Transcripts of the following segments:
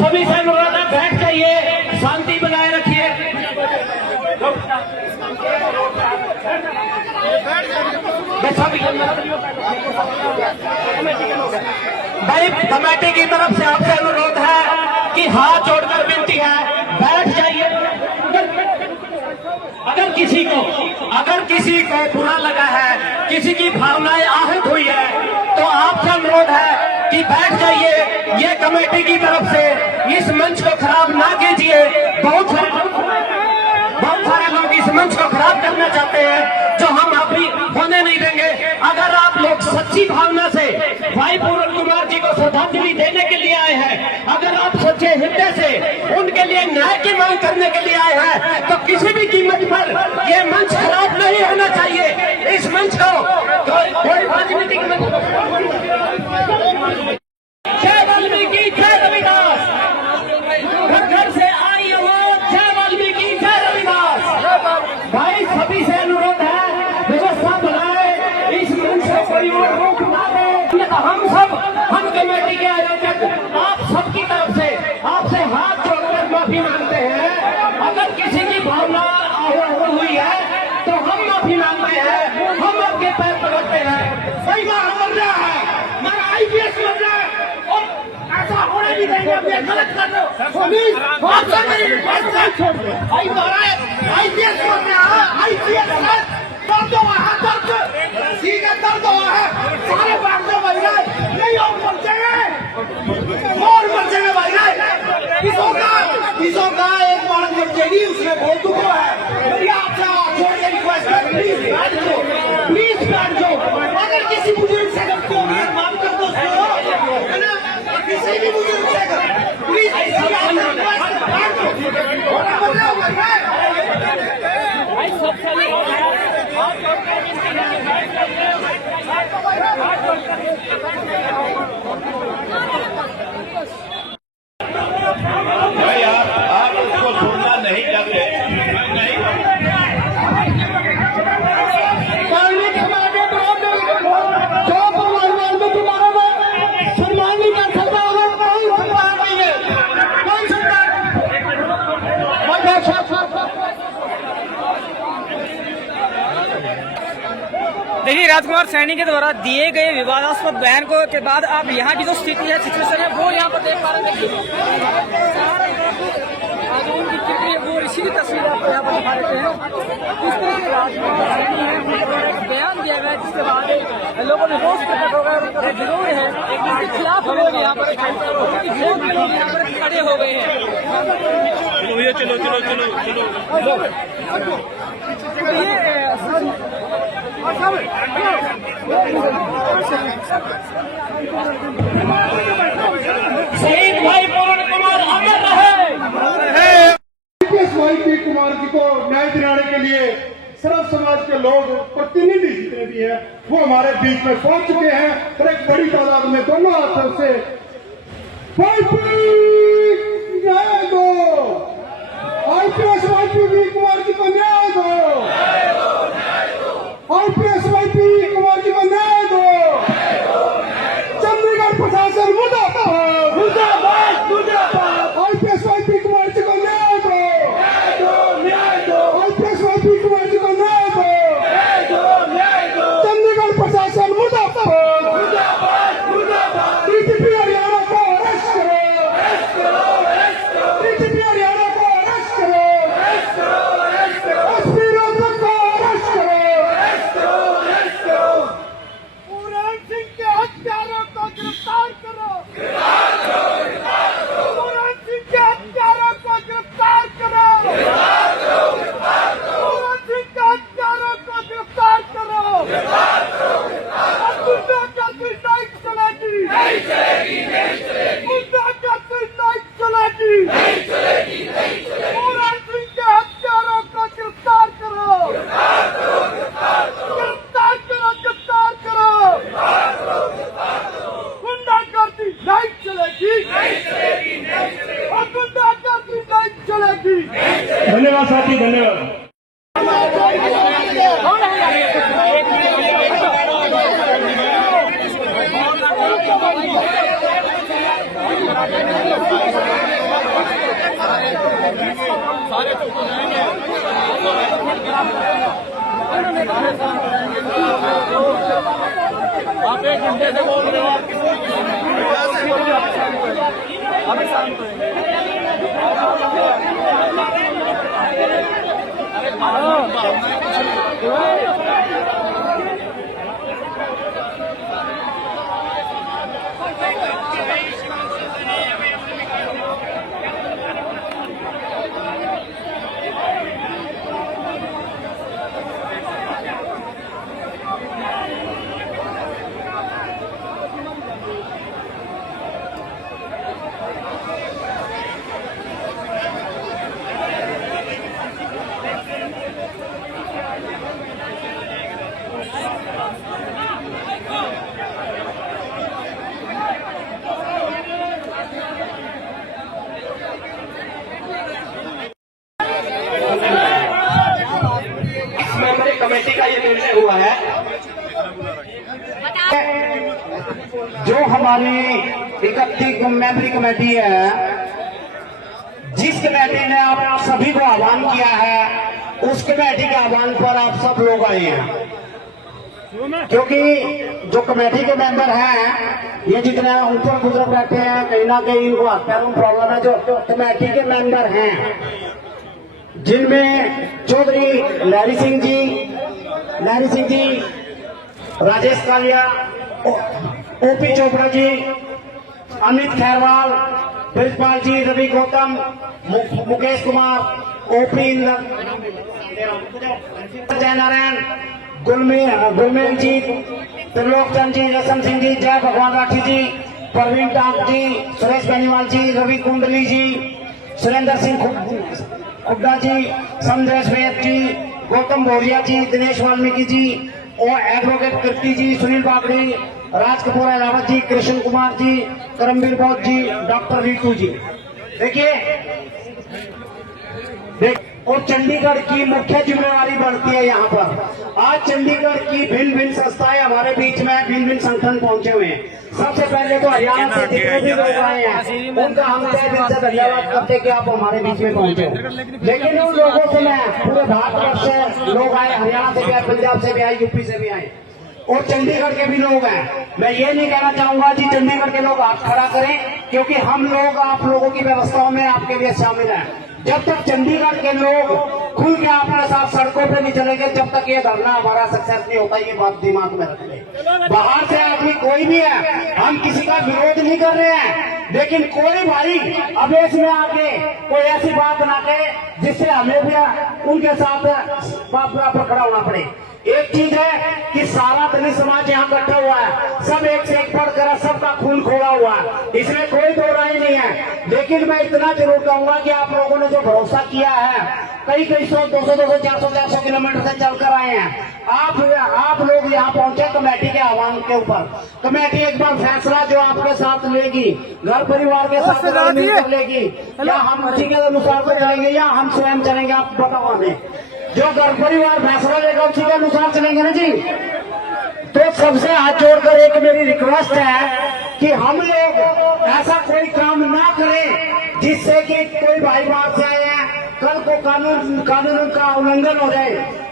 सभी से अनुरोध है, बैठ जाइए, शांति बनाए रखिए। भाई कमेटी की तरफ से आपसे अनुरोध है कि हाथ जोड़कर विनती है, बैठ जाइए। अगर किसी को बुरा लगा है, किसी की भावनाएं आहत हुई है, तो आपसे अनुरोध है कि बैठ जाइए। ये कमेटी की तरफ से इस मंच को खराब ना कीजिए। बहुत सारे लोग इस मंच को खराब करना चाहते हैं, जो हम अभी होने नहीं देंगे। अगर आप लोग सच्ची भावना से भाई पूरन कुमार जी को श्रद्धांजलि देने के लिए आए हैं, अगर आप सच्चे हृदय से उनके लिए न्याय की मांग करने के लिए आए हैं, तो किसी भी कीमत पर ये मंच खराब नहीं होना चाहिए। इस मंच को कोई राजनीतिक मंच। जय वाल्मीकि, जय रविदास। घर से आई आवाज, जय वाल्मीकि, जय रविदास। भाई सभी से अनुरोध है, व्यवस्था बनाए, इस मंच को कोई और रोक ना दे। हम कमेटी के आयोजक आप सबकी तरफ से आपसे हाथ जोड़कर माफी मांगते हैं। अगर किसी की भावना हुई है तो हम माफी मांगते हैं, हम आपके पैर पकड़ते हैं। सही बात कर रहा है, हमारा आईपीएस कर रहा है और ऐसा होने नहीं देंगे। आप ये गलत कर रहे हो, आईपीएस कर रहा है, आईपीएस दर्द हुआ है, दर्द सीधे दर्द हुआ है, सारे बांटने महिला नहीं और मर जाएंगे भाई। किसों का एक बार मर जाएगी, उसमें बहुत दुख है। मेरी आपसे रिक्वेस्ट है, प्लीज बैठ जाओ, प्लीज बैठ जाओ। अगर किसी बुजुर्ग से गलती होगी माफ कर दो उसको, है ना? किसी भी बुजुर्ग से प्लीज भाई आप उसको सुनना नहीं चाहते। सम्मान नहीं कर सकता, कौन सम्मान नहीं है, कौन सम्मान। देखिए, राजकुमार सैनी के द्वारा दिए गए विवादास्पद बयान को के बाद आप यहाँ की जो स्थिति है, सिचुएशन है, वो यहाँ पर देख पा रहे हैं। उनकी कितनी वो इसी तस्वीर आपको यहाँ पर दिखा देते हैं। किस तरह से राजकुमार सैनी है, उनको बयान दिया गया, जिसके बाद लोगों ने रोष प्रकट हो गया, विरोध है, इसके खिलाफ लोग यहाँ पर खड़े हो गए हैं। चलो चलो चलो चलो शहीद भाई पूरन कुमार अमर रहे। वाल्मीकि कुमार जी को न्याय दिलाने के लिए सर्व समाज के लोग, प्रतिनिधि जितने भी हैं, वो हमारे बीच में पहुंच चुके हैं और एक बड़ी तादाद में दोनों हाथों से न्याय दो, आईपीएस वाल्मीकि कुमार जी को न्याय दो, आईपीएस वाल्मीकि कुमार जी को न्याय दो। चंडीगढ़ प्रशासन मुर्दाबाद, मुर्दाबाद, मुर्दाबाद। आईपीएस वाल्मीकि कुमार जी को न्याय दो, आईपीएस वाल्मीकि कुमार जी को न्याय दो। चंडीगढ़ प्रशासन मुर्दाबाद, मुर्दाबाद, मुर्दाबाद। डीजीपी हरियाणा को अरेस्ट करो, डीजीपी हरियाणा को अरेस्ट करो, एसपी रोहतक को अरेस्ट करो। पूरन सिंह के हत्यारों को गिरफ्तार करो, पूरन सिंह के हत्यारों को गिरफ्तार करो, पूरन सिंह के हत्यारों को गिरफ्तार करो। गुंडा का कोई नहीं चलेगी, नहीं चलेगी, नहीं चलेगी। गुंडा का कोई नहीं चलेगी, नहीं चलेगी, नहीं चलेगी। पूरन सिंह के हत्यारों को गिरफ्तार करो, गिरफ्तार करो, गिरफ्तार करो, गिरफ्तार करो, गिरफ्तार करो। गुंडागर्दी नहीं चलेगी, नहीं चलेगी, नहीं चलेगी। और गुंडागर्दी नहीं चलेगी। धन्यवाद साथी, धन्यवाद। Thank you. आप एक घंटे से बोल रहे हो, आप अभी शांत मेमोरी कमेटी का ये निर्णय हुआ है, जो हमारी 31 मेमोरी कमेटी है, जिस कमेटी ने आप सभी को आह्वान किया है, उस कमेटी के आह्वान पर आप सब लोग आए हैं। क्योंकि जो कमेटी के मेंबर हैं, ये जितने ऊपर गुजर बैठे हैं, कहीं ना कहीं इनको हाथ पैरों में प्रॉब्लम है। जो कमेटी के मेंबर हैं, जिनमें चौधरी लहरी सिंह जी, राजेश कालिया, ओपी चोपड़ा जी, अमित खैरवाल, ब्रजपाल जी, रवि गौतम, मुकेश कुमार, ओपी जयनारायण, गुलमेल जी, त्रिलोक चंद जी, रसन सिंह जी, जय भगवान राठी जी, प्रवीण टाक जी, सुरेश बेनीवाल जी, रवि कुंडली जी, सुरेंद्र सिंह खुड्डा जी, संदेश वेद जी, गौतम भोरिया जी, दिनेश वाल्मीकि जी, और एडवोकेट कीर्ति जी, सुनील बागड़ी, राज कपूर अहलावत जी, कृष्ण कुमार जी, करमवीर बौद्ध जी, डॉक्टर रीतू जी। देखिए, और चंडीगढ़ की मुख्य जिम्मेवारी बढ़ती है यहाँ पर। आज चंडीगढ़ की भिन्न भिन्न संस्थाएं हमारे बीच में, भिन्न भिन्न संगठन पहुंचे हुए हैं। सबसे पहले तो हरियाणा से जितने भी लोग आए हैं, उनका हम तहे दिल से धन्यवाद करते कि आप हमारे बीच में पहुंचे हो। लेकिन उन लोगों से मैं, पूरे भारतवर्ष से लोग आए, हरियाणा से भी आए, पंजाब से भी आए, यूपी से भी आए, और चंडीगढ़ के भी लोग हैं। मैं ये नहीं कहना चाहूंगा कि चंडीगढ़ के लोग हाथ खड़ा करें, क्योंकि हम लोग आप लोगों की व्यवस्थाओं में आपके लिए शामिल हैं। जब तक चंडीगढ़ के लोग खुल के अपने साथ सड़कों पे नहीं चलेंगे, जब तक ये धरना हमारा सक्सेस नहीं होता। ये बात दिमाग में रखें। बाहर से आदमी कोई भी है, हम किसी का विरोध नहीं कर रहे हैं, लेकिन कोई भाई अब इसमें आके कोई ऐसी बात ना कहे जिससे हमें भी उनके साथ बराबर खड़ा होना पड़े। एक चीज है कि सारा दलित समाज यहाँ इकट्ठा हुआ है, सब एक से एक पढ़कर है, सबका खून खोला हुआ है, इसमें कोई दो राय नहीं है। लेकिन मैं इतना जरूर कहूंगा कि आप लोगों ने जो भरोसा किया है, कई 100, 200, 400 किलोमीटर से चलकर आए हैं, आप लोग यहाँ पहुंचे कमेटी के आह्वान के ऊपर। कमेटी एक बार फैसला जो आपके साथ लेगी, घर परिवार के साथ मिलकर लेगी, या हम उसी के अनुसार को चलेंगे या हम स्वयं चलेंगे, आप बताओ हमें। जो घर परिवार फैसला लेगा उसी के अनुसार चलेंगे ना जी। तो सबसे हाथ जोड़कर एक मेरी रिक्वेस्ट है कि हम लोग ऐसा कोई काम ना करें जिससे कि कोई भाई बात से आए हैं, कल को कानून का उल्लंघन हो जाए।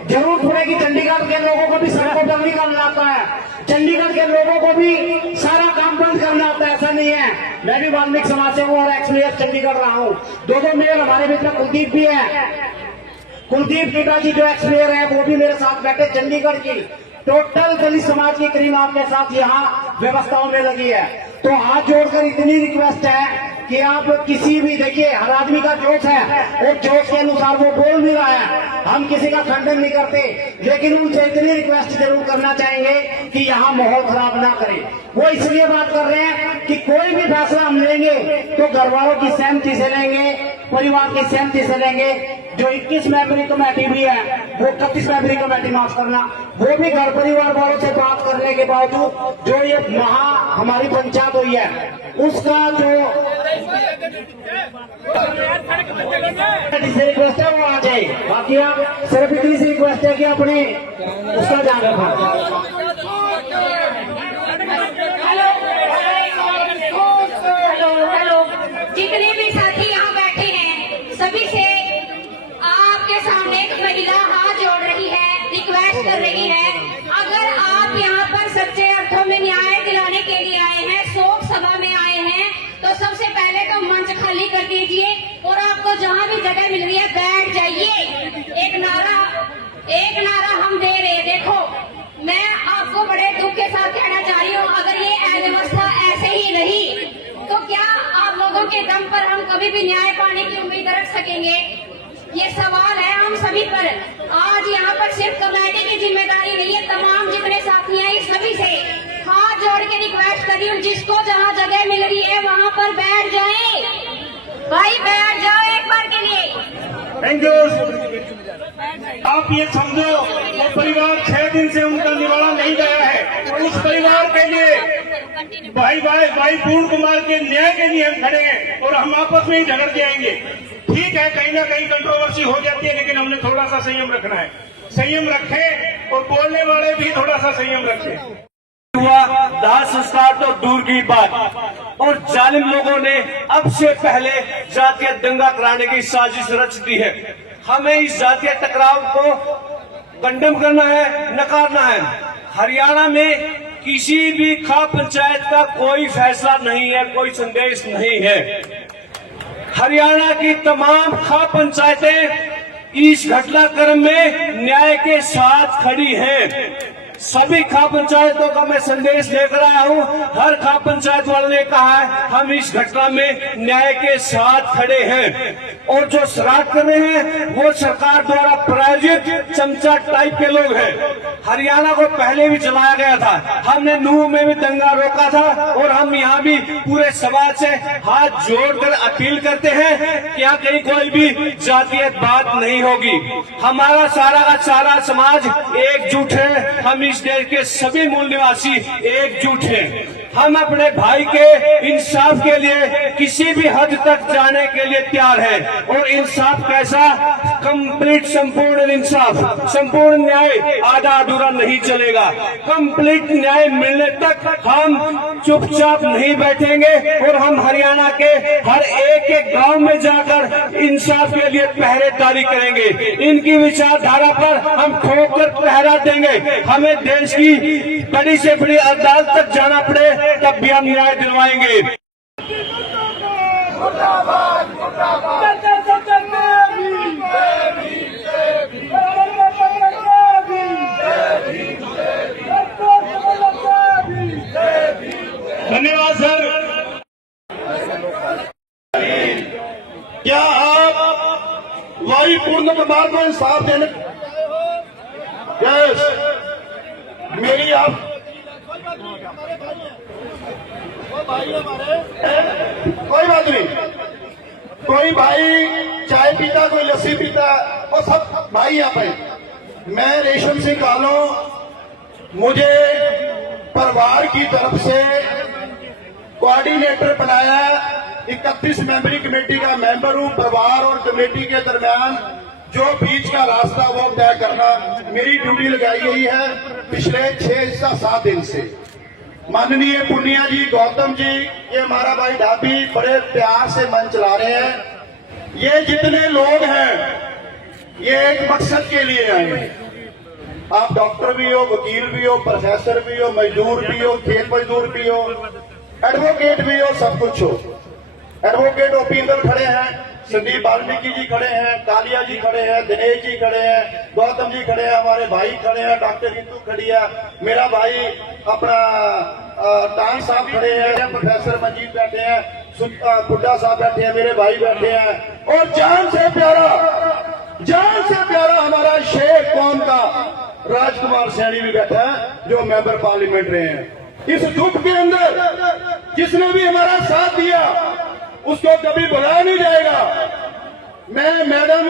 जरूरत पड़ेगी चंडीगढ़ के लोगों को भी सड़कों पर निकलना आता है, चंडीगढ़ के लोगों को भी सारा काम बंद करना आता है, ऐसा नहीं है। मैं भी वाल्मीकि समाज से हूँ और एक्स-मेयर चंडीगढ़ रहा हूँ। दो मेयर हमारे बीच में कुलदीप भी है, कुलदीप टीटा जी जो एक्स-मेयर है, वो भी मेरे साथ बैठे। चंडीगढ़ की टोटल दलित समाज की करीब आपके साथ यहाँ व्यवस्थाओं में लगी है। तो हाथ जोड़कर इतनी रिक्वेस्ट है कि आप किसी भी, देखिए हर आदमी का जोश है, और जोश के अनुसार वो बोल भी रहा है, हम किसी का खंडन नहीं करते, लेकिन उनसे इतनी रिक्वेस्ट जरूर करना चाहेंगे कि यहाँ माहौल खराब ना करें। वो इसलिए बात कर रहे हैं कि कोई भी फैसला हम लेंगे तो घर वालों की सहमति से लेंगे, परिवार की सहमति से लेंगे। जो 21 मेंबरी कमेटी भी है, वो 31 मेंबरी कमेटी, माफ करना, वो भी घर परिवार वालों से बात करने के बावजूद जो ये हमारी पंचायत हुई है, उसका जो रिक्वेस्ट है वो आ जाए। बाकी आप सिर्फ इतनी सी रिक्वेस्ट है कि अपने उसका ध्यान रखा। हेलो, जितने भी साथी यहाँ बैठे हैं, सभी से आपके सामने एक महिला हाथ जोड़ रही है, रिक्वेस्ट कर रही जगह मिल रही है, बैठ जाइए। एक नारा हम दे रहे हैं। देखो, मैं आपको बड़े दुख के साथ कहना चाह रही हूँ, अगर ये अव्यवस्था ऐसे ही रही तो क्या आप लोगों के दम पर हम कभी भी न्याय पाने की उम्मीद रख सकेंगे? ये सवाल है हम सभी पर। आज यहाँ पर सिर्फ कमेटी की जिम्मेदारी नहीं है, तमाम जितने साथी हैं इस सभी से हाथ जोड़ के रिक्वेस्ट कर रही हूँ, जिसको जहाँ जगह मिल रही है वहाँ पर बैठ जाए। भाई बैठ जाओ एक बार के लिए। Thank you. आप ये समझो वो परिवार 6 दिन से उनका निवाड़ा नहीं गया है, उस परिवार के लिए भाई पूर्ण कुमार के न्याय के लिए हम खड़े हैं और हम आपस में ही झगड़ जाएंगे। ठीक है, कहीं ना कहीं कंट्रोवर्सी हो जाती है, लेकिन हमने थोड़ा सा संयम रखना है। संयम रखें और बोलने वाले भी थोड़ा सा संयम रखें। हुआ दाह संस्कार तो दूर की बात, और जालिम लोगों ने अब से पहले जातीय दंगा कराने की साजिश रच दी है। हमें इस जातीय टकराव को कंडेम करना है, नकारना है। हरियाणा में किसी भी खाप पंचायत का कोई फैसला नहीं है, कोई संदेश नहीं है। हरियाणा की तमाम खाप पंचायतें इस घटनाक्रम में न्याय के साथ खड़ी हैं। सभी खाप पंचायतों का मैं संदेश लेकर आया हूं। हर खाप पंचायत वाले ने कहा है हम इस घटना में न्याय के साथ खड़े हैं, और जो शरारत कर रहे हैं वो सरकार द्वारा प्रायोजित चमचा टाइप के लोग हैं। हरियाणा को पहले भी चलाया गया था, हमने नूह में भी दंगा रोका था, और हम यहाँ भी पूरे समाज से हाथ जोड़कर अपील करते हैं कि यहाँ कहीं कोई भी जातीय बात नहीं होगी। हमारा सारा का सारा समाज एकजुट है, हम इस देश के सभी मूल निवासी एकजुट हैं। हम अपने भाई के इंसाफ के लिए किसी भी हद तक जाने के लिए तैयार हैं, और इंसाफ कैसा? कंप्लीट संपूर्ण इंसाफ, संपूर्ण न्याय आधा अधूरा नहीं चलेगा। कंप्लीट न्याय मिलने तक हम चुपचाप नहीं बैठेंगे, और हम हरियाणा के हर एक गांव में जाकर इंसाफ के लिए पहरेदारी करेंगे। इनकी विचारधारा पर हम ठोक कर पहरा देंगे। हमें देश की बड़ी से बड़ी अदालत तक जाना पड़े तब भी हम न्याय दिलवाएंगे। धन्यवाद सर। क्या आप भाई पूर्ण कुमार को इंसाफ देने? यस, मेरी आप कोई बात नहीं, कोई भाई चाय पीता, कोई लस्सी पीता, और सब भाई यहाँ पे। मैं रेशम सिंह कालो, मुझे परिवार की तरफ से कोऑर्डिनेटर बनाया। 31 मेंबरी कमेटी का मेंबर हूँ। परिवार और कमेटी के दरमियान जो बीच का रास्ता वो तय करना मेरी ड्यूटी लगाई गई है पिछले 6 से 7 दिन से। माननीय पुनिया जी, गौतम जी, ये हमारा भाई ढाबी बड़े प्यार से मन चला रहे हैं। ये जितने लोग हैं ये एक मकसद के लिए आए हैं। आप डॉक्टर भी हो, वकील भी हो, प्रोफेसर भी हो, मजदूर भी हो, खेत मजदूर भी हो, एडवोकेट भी हो, सब कुछ हो। एडवोकेट ओपिंदर खड़े हैं, संदीप वाल्मीकि जी खड़े हैं, कालिया जी खड़े हैं, दिनेश जी खड़े हैं, गौतम जी खड़े हैं, हमारे भाई खड़े हैं, डॉक्टर रितु खड़ी है, मेरा भाई अपना टांग साहब खड़े हैं, प्रोफेसर मंजीत बैठे हैं, बुड्ढा साहब बैठे हैं, मेरे भाई बैठे हैं, और जान से प्यारा हमारा शेख कौम का राजकुमार सैनी भी बैठा है, जो मेंबर पार्लियामेंट रहे हैं। इस दुख के अंदर जिसने भी हमारा साथ दिया उसको कभी भुलाया नहीं जाएगा। मैं मैडम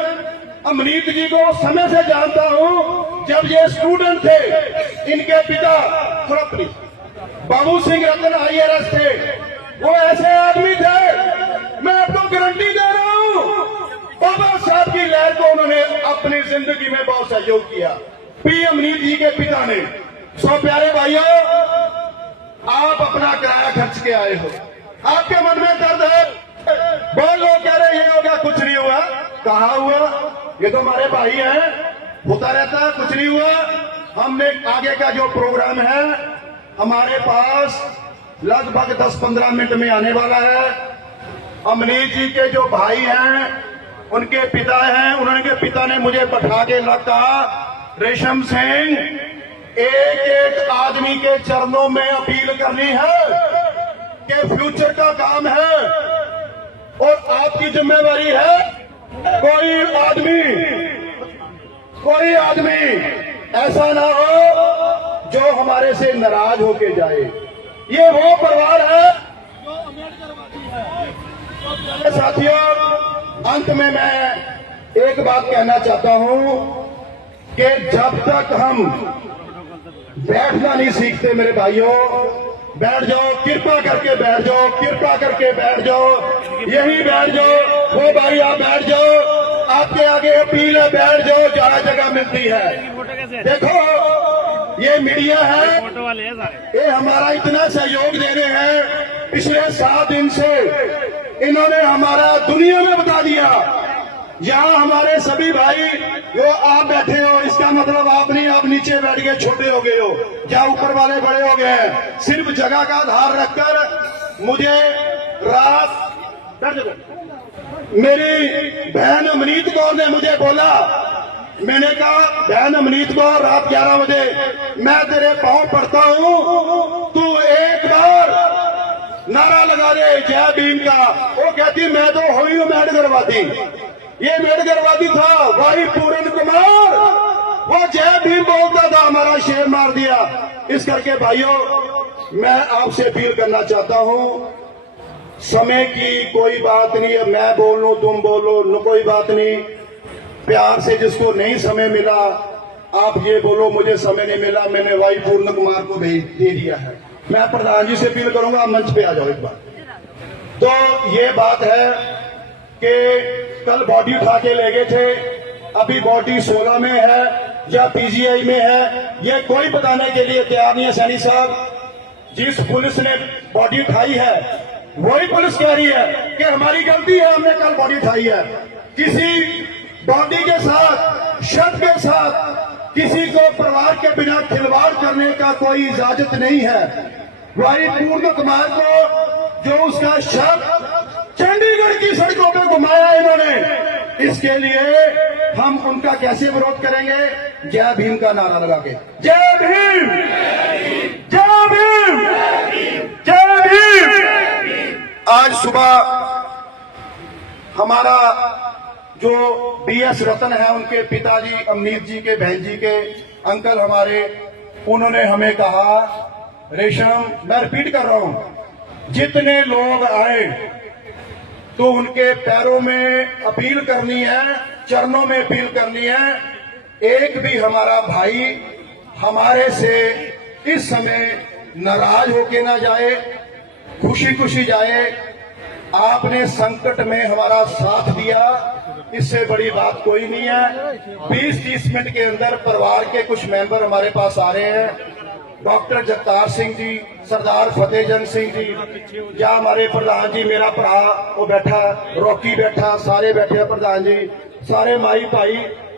अमनीत जी को समय से जानता हूं, जब ये स्टूडेंट थे, इनके पिता थोड़ा please Babu Singh Ratan IRS थे, वो ऐसे आदमी थे, मैं आपको गारंटी दे रहा हूं, बाबा साहब की लहर को उन्होंने अपनी जिंदगी में बहुत सहयोग किया। पी अमनीत जी के पिता ने। सो प्यारे भाइयों, आप अपना किराया खर्च के आए हो, आपके मन में दर्द है, बहुत लोग कह रहे ये हो गया, कुछ नहीं हुआ। कहाँ हुआ? ये तो हमारे भाई हैं, होता रहता है, कुछ नहीं हुआ। हमने आगे का जो प्रोग्राम है हमारे पास लगभग 10-15 मिनट में आने वाला है। अमनीत जी के जो भाई हैं उनके पिता हैं, उनके पिता ने मुझे बैठा के कहा, रेशम सिंह, एक एक आदमी के चरणों में अपील करनी है कि फ्यूचर का काम है और आपकी जिम्मेवारी है। कोई आदमी ऐसा ना हो जो हमारे से नाराज होके जाए। ये वो परिवार है जो अम्बेडकरवादी है। साथियों, अंत में मैं एक बात कहना चाहता हूं कि जब तक हम बैठना नहीं सीखते, मेरे भाइयों, बैठ जाओ, कृपा करके बैठ जाओ, कृपा करके बैठ जाओ, यही बैठ जाओ। वो भाई आप बैठ जाओ, आपके आगे अपील है, बैठ जाओ, जहां जगह मिलती है। देखो, ये मीडिया है, ये हमारा इतना सहयोग दे रहे हैं। पिछले 7 दिन से इन्होंने हमारा दुनिया में बता दिया। यहाँ हमारे सभी भाई जो आप बैठे हो, इसका मतलब आप नहीं, आप नीचे बैठ के छोटे हो गए हो, क्या ऊपर वाले बड़े हो गए हैं। सिर्फ जगह का आधार रखकर मुझे रात, मेरी बहन अमनीत कौर ने मुझे बोला, मैंने कहा, बहन अमनीत कौर, रात 11 बजे मैं तेरे पांव पड़ता हूं, तू एक बार नारा लगा दे जय भीम का। वो कहती, मैं तो हुई हूं मेडगरवादी। ये मेडगरवादी था भाई पूरन कुमार, वो जय भीम बोलता था, हमारा शेर मार दिया। इस करके भाइयों, मैं आपसे अपील करना चाहता हूं, समय की कोई बात नहीं है, मैं बोल लूं, तुम बोलो, न कोई बात नहीं। प्यार से जिसको नहीं समय मिला, आप ये बोलो मुझे समय नहीं मिला, मैंने भाई पूर्ण कुमार को दे दिया है। मैं प्रधान जी से अपील करूंगा, मंच पे आ जाओ एक बार। तो ये बात है कि कल बॉडी उठा के ले गए थे, अभी बॉडी 16 में है या पीजीआई में है, ये कोई बताने के लिए तैयार नहीं है। सैनी साहब, जिस पुलिस ने बॉडी उठाई है वही पुलिस कह रही है कि हमारी गलती है, हमने कल बॉडी उठाई है। किसी बॉडी के साथ, शर्त के साथ किसी को परिवार के बिना खिलवाड़ करने का कोई इजाजत नहीं है। भाई पूर्ण कुमार को जो उसका शव चंडीगढ़ की सड़कों पे घुमाया इन्होंने, इसके लिए हम उनका कैसे विरोध करेंगे? जय भीम का नारा लगा के, जय भीम, जय भीम, जय भीम। आज सुबह हमारा जो बीएस रतन है, उनके पिताजी अमनीत जी के, बहन जी के अंकल हमारे, उन्होंने हमें कहा, रेशम, मैं रिपीट कर रहा हूं, जितने लोग आए तो उनके पैरों में अपील करनी है, चरणों में अपील करनी है। एक भी हमारा भाई हमारे से इस समय नाराज होके ना जाए, खुशी खुशी जाए। आपने संकट में हमारा साथ दिया, इससे बड़ी बात कोई नहीं है। 20-30 मिनट के अंदर परिवार के कुछ मेंबर हमारे पास आ रहे हैं। डॉक्टर जगतार सिंह जी, सरदार फतेहजंग सिंह जी, या हमारे प्रधान जी, मेरा भरा वो बैठा, रॉकी बैठा, सारे बैठे प्रधान जी, सारे माई भाई,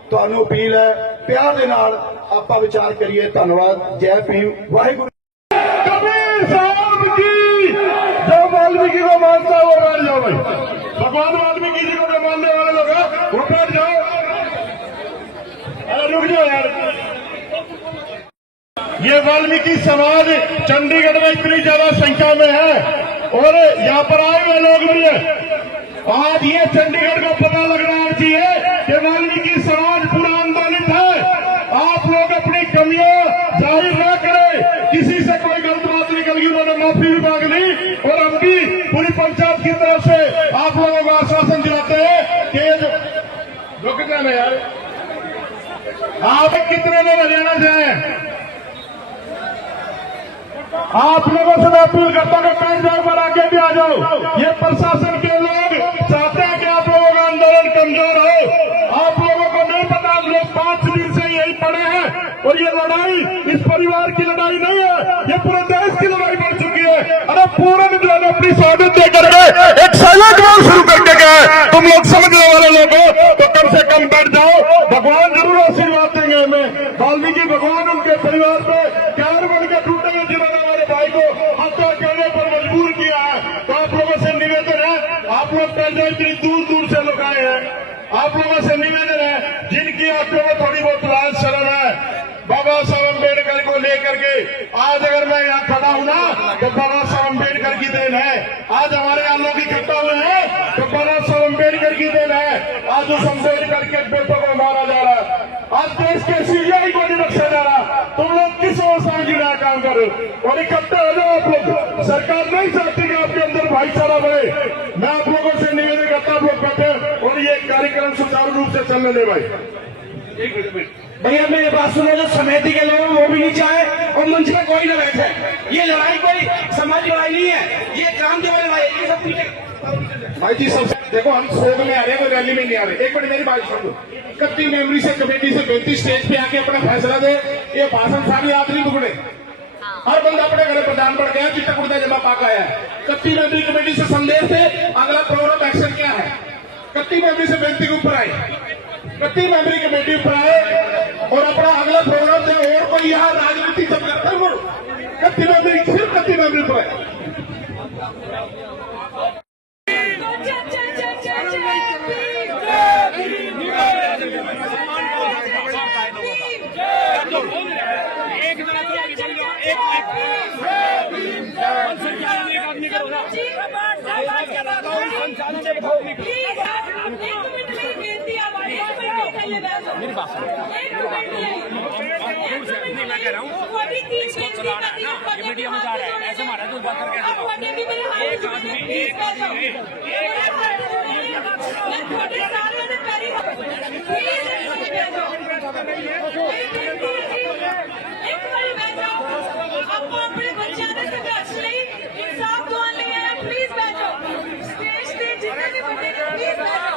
ਤੁਹਾਨੂੰ अपील है, प्यार ਦੇ ਨਾਲ ਆਪਾਂ ਵਿਚਾਰ ਕਰੀਏ। ਧੰਨਵਾਦ। जय भीम। वाहिगुरु। कबीर साहब की, जो वाल्मीकि को मानता है वो बैठ जाओ भाई। भगवान वाल्मीकि जी को जो मानने वाले लोग हैं वो बैठ जाओ। अरे रुक जाओ यार। ये वाल्मीकि समाज चंडीगढ़ में इतनी ज्यादा संख्या में है और यहाँ पर आए हुए लोग भी है। आज ये चंडीगढ़ को पता लगना चाहिए कि वाल्मीकि समाज पूरा आंदोलित है। आप लोग अपनी कमियां जाहिर न करें। किसी से कोई गलत बात निकल गई, उन्होंने माफी भी मांग ली और हम भी पूरी पंचायत की तरफ से आप लोगों को आश्वासन दिलाते हैं कि रुक जाना यार। आप कितने लोग हरियाणा से हैं? आप लोगों से मैं अपील करता हूं कि बैठ जाओ पर आगे भी आ जाओ। ये प्रशासन के लोग चाहते हैं कि आप लोगों का आंदोलन कमजोर हो। आप लोगों को नहीं पता, हम लोग 5 दिन से यही पड़े हैं और ये लड़ाई इस परिवार की लड़ाई नहीं है, ये पूरे देश की लड़ाई बढ़ चुकी है। अरे पूरन जो है अपनी शहादत देकर एक साइलेंट वॉर शुरू करके गए। तुम लोग समझने वाले लोग हो तो कम से कम बैठ जाओ। भगवान जरूर आशीर्वाद देंगे हमें। वाल्मीकि भगवान उनके परिवार पे प्यार बन के टूटेंगे, जिन्होंने हमारे भाई को हत्या करने पर मजबूर किया है। तो आप लोगों से निवेदन है, आप लोग पहले इतनी दूर दूर से लोग आए हैं, आप लोगों से निवेदन है, जिनकी आप लोगों को थोड़ी बहुत लाज शर्म है, बाबा साहब अम्बेडकर को लेकर के आज अगर मैं यहाँ खड़ा हूँ ना, तो बाबा साहब अम्बेडकर की देन है। आज हमारे यहाँ लोग इकट्ठा हुए हैं तो बाबा साहब अम्बेडकर की देन है। आज उस अम्बेडकर के बेटों को मारा जा रहा है, आज देश के सीआई को नहीं बख्शा जा रहा। तुम लोग किस अवस्था में गिरा काम कर रहे हो? और इकट्ठे हो जाओ आप लोग। सरकार नहीं चाहती कि आपके अंदर भाईचारा बढ़े। मैं आप लोगों से निवेदन करता हूँ, लोग बैठे और ये कार्यक्रम सुचारू रूप से चलने दे भाई। एक मिनट भैया, मेरे बात सुनो। जो समिति के लोग वो भी नहीं चाहे और मंच पे कोई ना बैठे। ये लड़ाई कोई समाज लड़ाई नहीं है, ये क्रांति वाली लड़ाई है। ये सब पीछे भाई जी सब देखो, हम शोध में आ रहे हैं, कोई रैली में नहीं आ रहे। एक मिनट मेरी बात सुनो। इकट्ठी मेमोरी से कमेटी से 35 स्टेज पे आके अपना फैसला दे। ये भाषण सारी रात नहीं टुकड़े, हर बंदा अपने घर प्रधान पड़ गया, चिट्टा कुर्ता जमा पाक आया है। इकट्ठी मेमोरी कमेटी से संदेश दे, अगला प्रोग्राम एक्शन क्या है। इकट्ठी मेमोरी से बेनती के ऊपर आए, इकट्ठी मेमोरी कमेटी ऊपर आए और अपना अगला प्रोग्राम दे। और कोई यहाँ राजनीति सब करता है, वो इकट्ठी मेमोरी, सिर्फ इकट्ठी मेमोरी पर है। मेरी बात ये मीडिया में जा रहा है, ऐसे मारा तो बात करके एक अपने बच्चे ने संघर्ष नहीं, इंसाफ दौन नहीं है। प्लीज बैठो, स्टेज पे जितने भी बच्चे हैं प्लीज बैठो,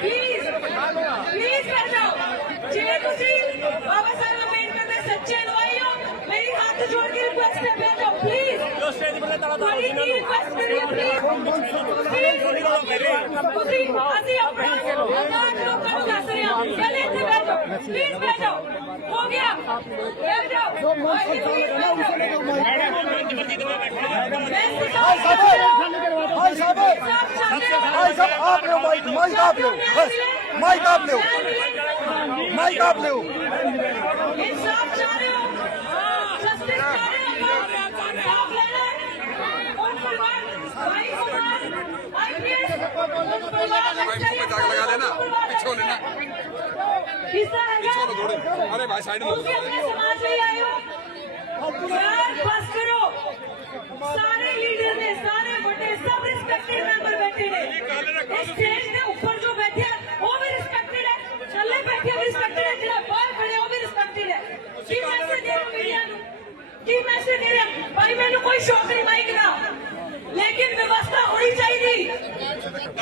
प्लीज प्लीज बैठो। जे तुसी बाबा साहब अम्बेडकर के सच्चे अनुयायी हो, मेरी हाथ जोड़ के रिक्वेस्ट है, बैठो प्लीज। बड़ी रिक्वेस्ट करी है, प्लीज तुसी ਅਸੀਂ ਆਪਣਾ ਆਜ਼ਾਦ ਲੋਕਾਂ ਨੂੰ ਦੱਸ ਰਹੇ ਹਾਂ, ਪਹਿਲੇ ਇੱਥੇ ਬੈਠੋ, प्लीज बैठो। हो गया, बैठ जाओ। आप लो माइक, माइक आप लो, बस माइक आप लो, माइक आप लो। इंसाफ चाह रहे हो, जस्टिस चाह रहे हो, इंसाफ लेना है। उन परिवार भाई कुमार IPS, उन परिवार लगा लेना, पीछे लेना, हिस्सा है। अरे भाई साइड में अपने समाज में आए हो यार, बस करो। सारे लीडर ने, सारे बड़े सब रिस्पेक्टेड मेंबर बैठे हैं। इस स्टेज के ऊपर जो बैठे हैं वो भी रिस्पेक्टेड है, थल्ले बैठे भी रिस्पेक्टेड है, जो बाहर खड़े वो भी रिस्पेक्टेड है। की मैसेज दे रहा मीडिया ਨੂੰ, की मैसेज दे रहा भाई, मैंने कोई शौक नहीं माइक का, लेकिन व्यवस्था होनी चाहिए।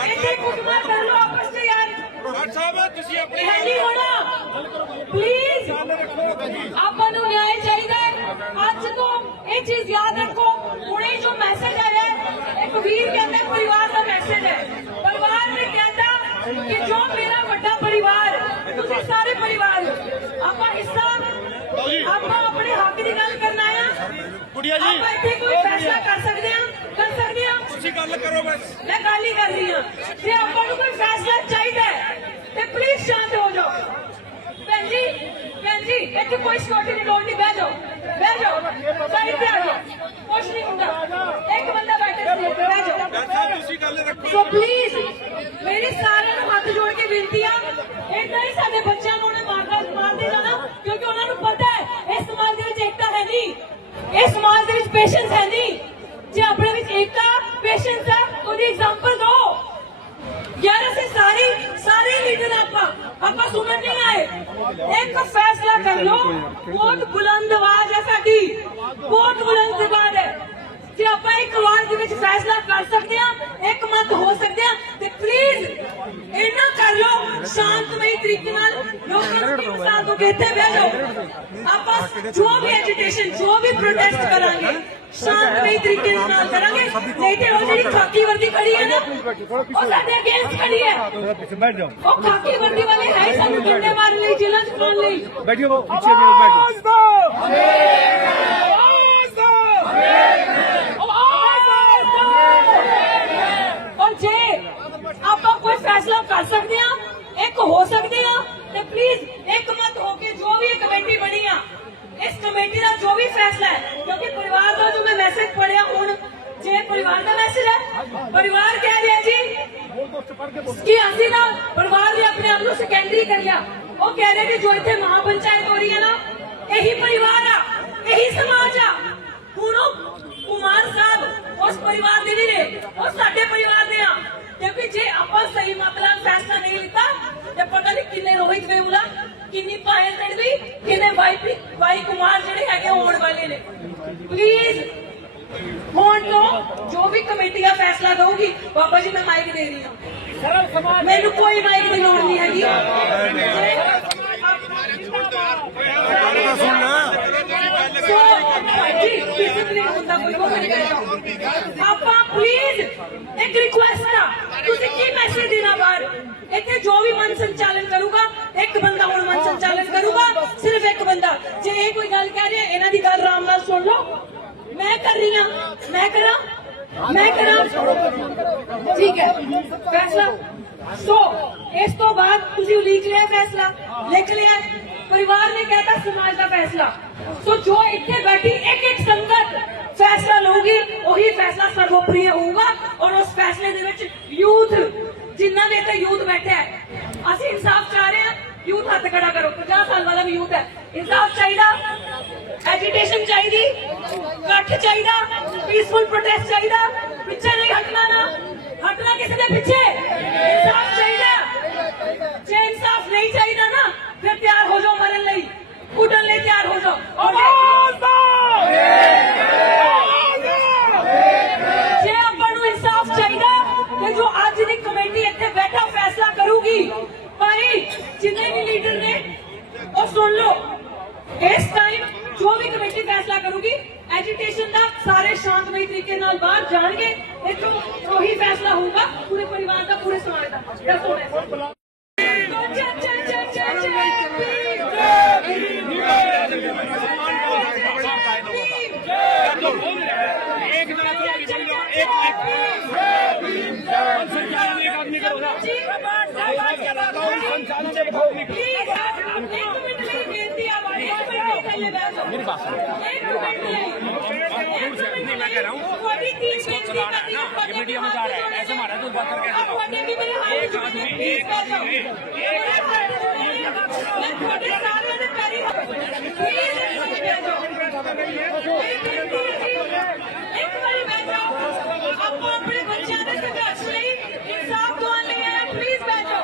इतने कुटमार कर लो आपस में यार, नहीं होना। प्लीज ਆਪਾਂ ਨੂੰ ਨਿਆਂ ਚਾਹੀਦਾ ਹੈ। ਅੱਜ ਤੋਂ ਇਹ ਚੀਜ਼ ਯਾਦ ਰੱਖੋ। ਹੁਣੇ ਜੋ ਮੈਸੇਜ ਆਇਆ ਹੈ, ਇੱਕ ਵੀਰ ਕਹਿੰਦਾ ਪਰਿਵਾਰ ਦਾ ਮੈਸੇਜ ਹੈ। ਪਰਿਵਾਰ ਨੇ ਕਹਿੰਦਾ ਕਿ ਜੋ ਮੇਰਾ ਵੱਡਾ ਪਰਿਵਾਰ, ਤੁਸੀਂ ਸਾਰੇ ਪਰਿਵਾਰ ਆਪਾਂ ਹਿੱਸਾ, ਆਪਾਂ ਆਪਣੇ ਹੱਕ ਦੀ ਗੱਲ ਕਰਨਾ ਆ। ਕੁੜੀਆ ਜੀ ਆਪਾਂ ਇੱਥੇ ਕੋਈ ਫੈਸਲਾ ਕਰ ਸਕਦੇ ਹਾਂ, ਕਰ ਸਕਦੇ ਹਾਂ। ਤੁਸੀਂ ਗੱਲ ਕਰੋ, ਬਸ ਮੈਂ ਗੱਲ ਹੀ ਕਰ ਰਹੀ ਹਾਂ। ਜੇ ਆਪਾਂ ਨੂੰ ਕੋਈ ਫੈਸਲਾ ਚਾਹੀਦਾ ਹੈ ਤੇ ਪਲੀਜ਼ ਸ਼ਾਂਤ ਹੋ ਜਾਓ। ਭੈਣ ਜੀ ਇੱਥੇ ਕੋਈ ਸਿਕਿਉਰਿਟੀ ਦੀ ਲੋੜ ਨਹੀਂ, ਬਹਿ ਜਾਓ, ਬਹਿ ਜਾਓ, ਸਾਈਡ ਤੇ ਆ ਜਾਓ, ਕੁਛ ਨਹੀਂ ਹੁੰਦਾ। ਇੱਕ ਬੰਦਾ ਬੈਠੇ ਸੀ, ਬਹਿ ਜਾਓ। ਤੁਸੀਂ ਗੱਲ ਰੱਖੋ। ਸੋ ਪਲੀਜ਼ ਮੇਰੀ ਸਾਰਿਆਂ ਨੂੰ ਹੱਥ ਜੋੜ ਕੇ ਬੇਨਤੀ ਆ, ਏਦਾਂ ਹੀ ਸਾਡੇ ਬੱਚਿਆਂ ਨੂੰ ਉਹਨੇ ਮਾਰਦੇ ਜਾਣਾ, ਕਿਉਂਕਿ ਉਹਨਾਂ ਨੂੰ ਪਤਾ ਹੈ ਇਸ ਸਮਾਜ ਦੇ ਵਿੱਚ ਏਕਤਾ ਹੈ ਨਹੀਂ, ਇਸ ਸਮਾਜ ਦੇ ਵਿੱਚ ਪੇਸ਼ੈਂਸ ਹੈ ਨਹੀਂ। ਜੇ ਆਪਣੇ ਵਿੱਚ ਏਕਤਾ ਪੇਸ਼ੈਂਸ ਹੈ, ਉਹਦੀ ਐਗਜ਼ਾਮਪਲ ਦਿਓ यार। ऐसे सारे लीडर आप सुनन नहीं आए। एक फैसला कर लो, बहुत बुलंद आवाज है साडी, बहुत बुलंद आवाज है। जे आप एक आवाज ਦੇ ਵਿੱਚ फैसला कर सकते हैं, एक मत हो सकते हैं, तो प्लीज इन्ना कर लो शांतमई तरीके नाल। लोगों ਨੂੰ मिसाल दो कि ਇੱਥੇ ਬਹਿ जाओ। आप जो भी एजिटेशन, जो भी प्रोटेस्ट करांगे शांतमई तरीके नाल करांगे, नहीं तो वो ਜਿਹੜੀ ਖਾਕੀ ਵਰਦੀ ਖੜੀ ਹੈ ਨਾ, ਉਹ ਸਾਡੇ ਅਗੇਂਸਟ ਖੜੀ ਹੈ। ਉਹ ਖਾਕੀ ਵਰਦੀ ਵਾਲੇ ਹੈ ਸਾਨੂੰ ਡੰਡੇ ਮਾਰਨ ਲਈ, ਜੇਲ੍ਹਾਂ ਚ ਪਾਉਣ ਲਈ। बैठिए, वो पीछे भी बैठो। और जे आप कोई फैसला कर सकते हैं, एक फैसला है, क्योंकि परिवार का जो मैं मैसेज पढ़िया हूं, जे परिवार का मैसेज है, परिवार कह रहा जी कि असं ना परिवार ने अपने आप को सेकेंडरी कर लिया। वो कह रहे कि जो इतने महापंचायत हो रही है ना, यही परिवार आ, यही समाज आ। हुण कुमार साहब उस परिवार दे नहीं रहे, वो साडे परिवार दे आ, क्योंकि जे आपां सही मतलब फैसला नहीं लिता ते पता नहीं किन्ने रोहित वेमुला, किन्नी पायल तड़वी, किन्ने वाई कुमार जिहड़े हैगे होण वाले ने। प्लीज हुण तो जो भी कमेटी का फैसला दऊगी, बाबा जी मैं माइक दे रही हूं, मैनू कोई माइक की लोड़ नहीं हैगी। ਆਪਾਂ ਪਲੀਜ਼ ਇੱਕ ਰਿਕੁਐਸਟ ਆ, ਤੁਸੀਂ ਕੀ ਮੈਸੇਜ ਦੇਣਾ ਬਾਹਰ? ਇੱਥੇ ਜੋ ਵੀ ਮਨ ਸੰਚਾਲਨ ਕਰੂਗਾ, ਇੱਕ ਬੰਦਾ ਹੁਣ ਮਨ ਸੰਚਾਲਨ ਕਰੂਗਾ, ਸਿਰਫ ਇੱਕ ਬੰਦਾ। ਜੇ ਇਹ ਕੋਈ ਗੱਲ ਕਹਿ ਰਿਹਾ, ਇਹਨਾਂ ਦੀ ਗੱਲ ਆਰਾਮ ਨਾਲ ਸੁਣ ਲਓ। ਮੈਂ ਕਰ ਰਹੀ ਹਾਂ, ਮੈਂ ਕਰਾਂ ਠੀਕ ਹੈ ਫੈਸਲਾ। ਸੋ ਇਸ ਤੋਂ ਬਾਅਦ ਤੁਸੀਂ ਲਿਖ ਲਿਆ ਫੈਸਲਾ, ਲਿਖ ਲਿਆ, परिवार ने कहता समाज का फैसला। तो जो इतने बैठी एक एक संगत फैसला लूगी, वही फैसला सर्वोप्रिय होगा। और उस फैसले दे विच यूथ जिन्ना ने इत्थे यूथ बैठा है, असं इंसाफ चाह रहे हैं। यूथ हाथ खड़ा करो, 50 साल वाला भी यूथ है। इंसाफ चाहिए, एजुटेशन चाहिए, कट्ठ चाहिए, पीसफुल प्रोटेस्ट चाहिए, पिछे नहीं हटना, ना हटना किसी के पीछे। इंसाफ चाहिए, जे इंसाफ नहीं चाहिए ना, फिर तैयार हो जाओ मरन लई, कुटन लई तैयार हो जाओ। जे ਆਪਾਂ ਨੂੰ इंसाफ चाहिए कि जो ਅੱਜ ਦੀ कमेटी ਇੱਥੇ बैठा फैसला करूगी, भाई जितने भी लीडर ने वो सुन लो। इस टाइम जो भी कमेटी फैसला करूगी, एजुटेशन का सारे शांतमई तरीके नाल बाहर जाएंगे, इथों वही फैसला होगा पूरे परिवार का, पूरे समाज का। दसो मेरी बात सुनो, नहीं मैं कह रहा हूँ चला रहा है ना, ये मीडिया में जा रहा है, ऐसे मारा तो बात करके एक आदमी अपने बच्चों के संघर्ष ਲਈ इंसाफ दिवाने ਲਈ ਆਏ, प्लीज बैठो।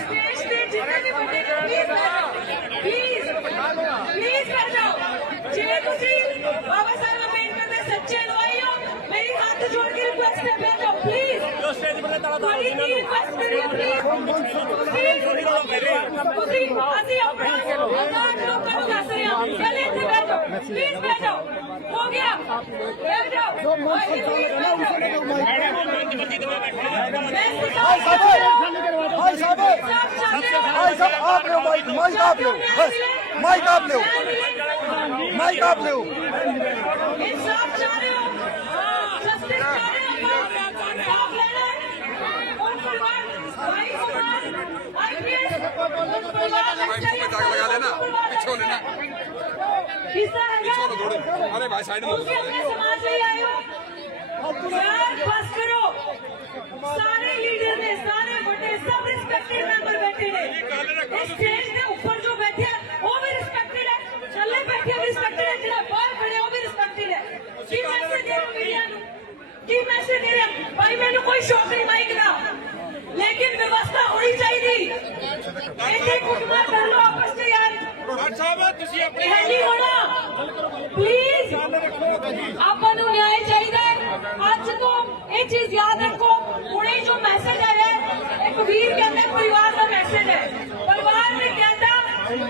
स्टेज पे जितने भी बच्चे प्लीज बैठो, प्लीज बैठो। जे ਤੁਸੀਂ बाबा साहब अंबेडकर ਦੇ सच्चे अनुयायी हो, मेरी हाथ जोड़ के रिक्वेस्ट है, बैठो प्लीज। जो स्टेज पर ताला ताला रिक्वेस्ट करिए प्लीज। ਅਸੀਂ ਆਪਣਾ ਆਜ਼ਾਦ ਲੋਕਾਂ ਨੂੰ ਦੱਸ ਰਹੇ ਹਾਂ, ਪਹਿਲੇ ਇੱਥੇ ਬੈਠੋ, प्लीज बैठो। हो गया, बैठ जाओ। माइक आप लो इंसाफ चाह रहे हो, जस्टिस चाह रहे हो, इंसाफ लेना है। और परिवार भाई समाज आईपीएस परिवार लगा लेना, पीछे लेना, हिस्सा है पीछे थोड़े, अरे भाई साइड में अपने समाज से आए हो यार, बस करो। सारे लीडर ने, सारे बड़े सब रिस्पेक्टेड मेंबर बैठे ने, इस स्टेज के ऊपर जो बैठे हैं वो भी रिस्पेक्टेड है, थल्ले बैठे भी रिस्पेक्टेड है, जिला बाहर खड़े वो भी रिस्पेक्टेड है। की मैसेज दे रहे मीडिया नु, की मैसेज दे रहे भाई, मैंने कोई शौक नहीं माइक का, लेकिन व्यवस्था होनी चाहिए। ऐसे कुटमार कर लो आपस में यार, नहीं होना। प्लीज ਆਪਾਂ ਨੂੰ न्याय चाहिए। ਅੱਜ ਤੋਂ ਇਹ ਚੀਜ਼ ਯਾਦ ਰੱਖੋ। ਹੁਣੇ ਜੋ ਮੈਸੇਜ ਆਇਆ ਹੈ, ਇੱਕ ਵੀਰ ਕਹਿੰਦੇ परिवार का मैसेज है, परिवार ने कहता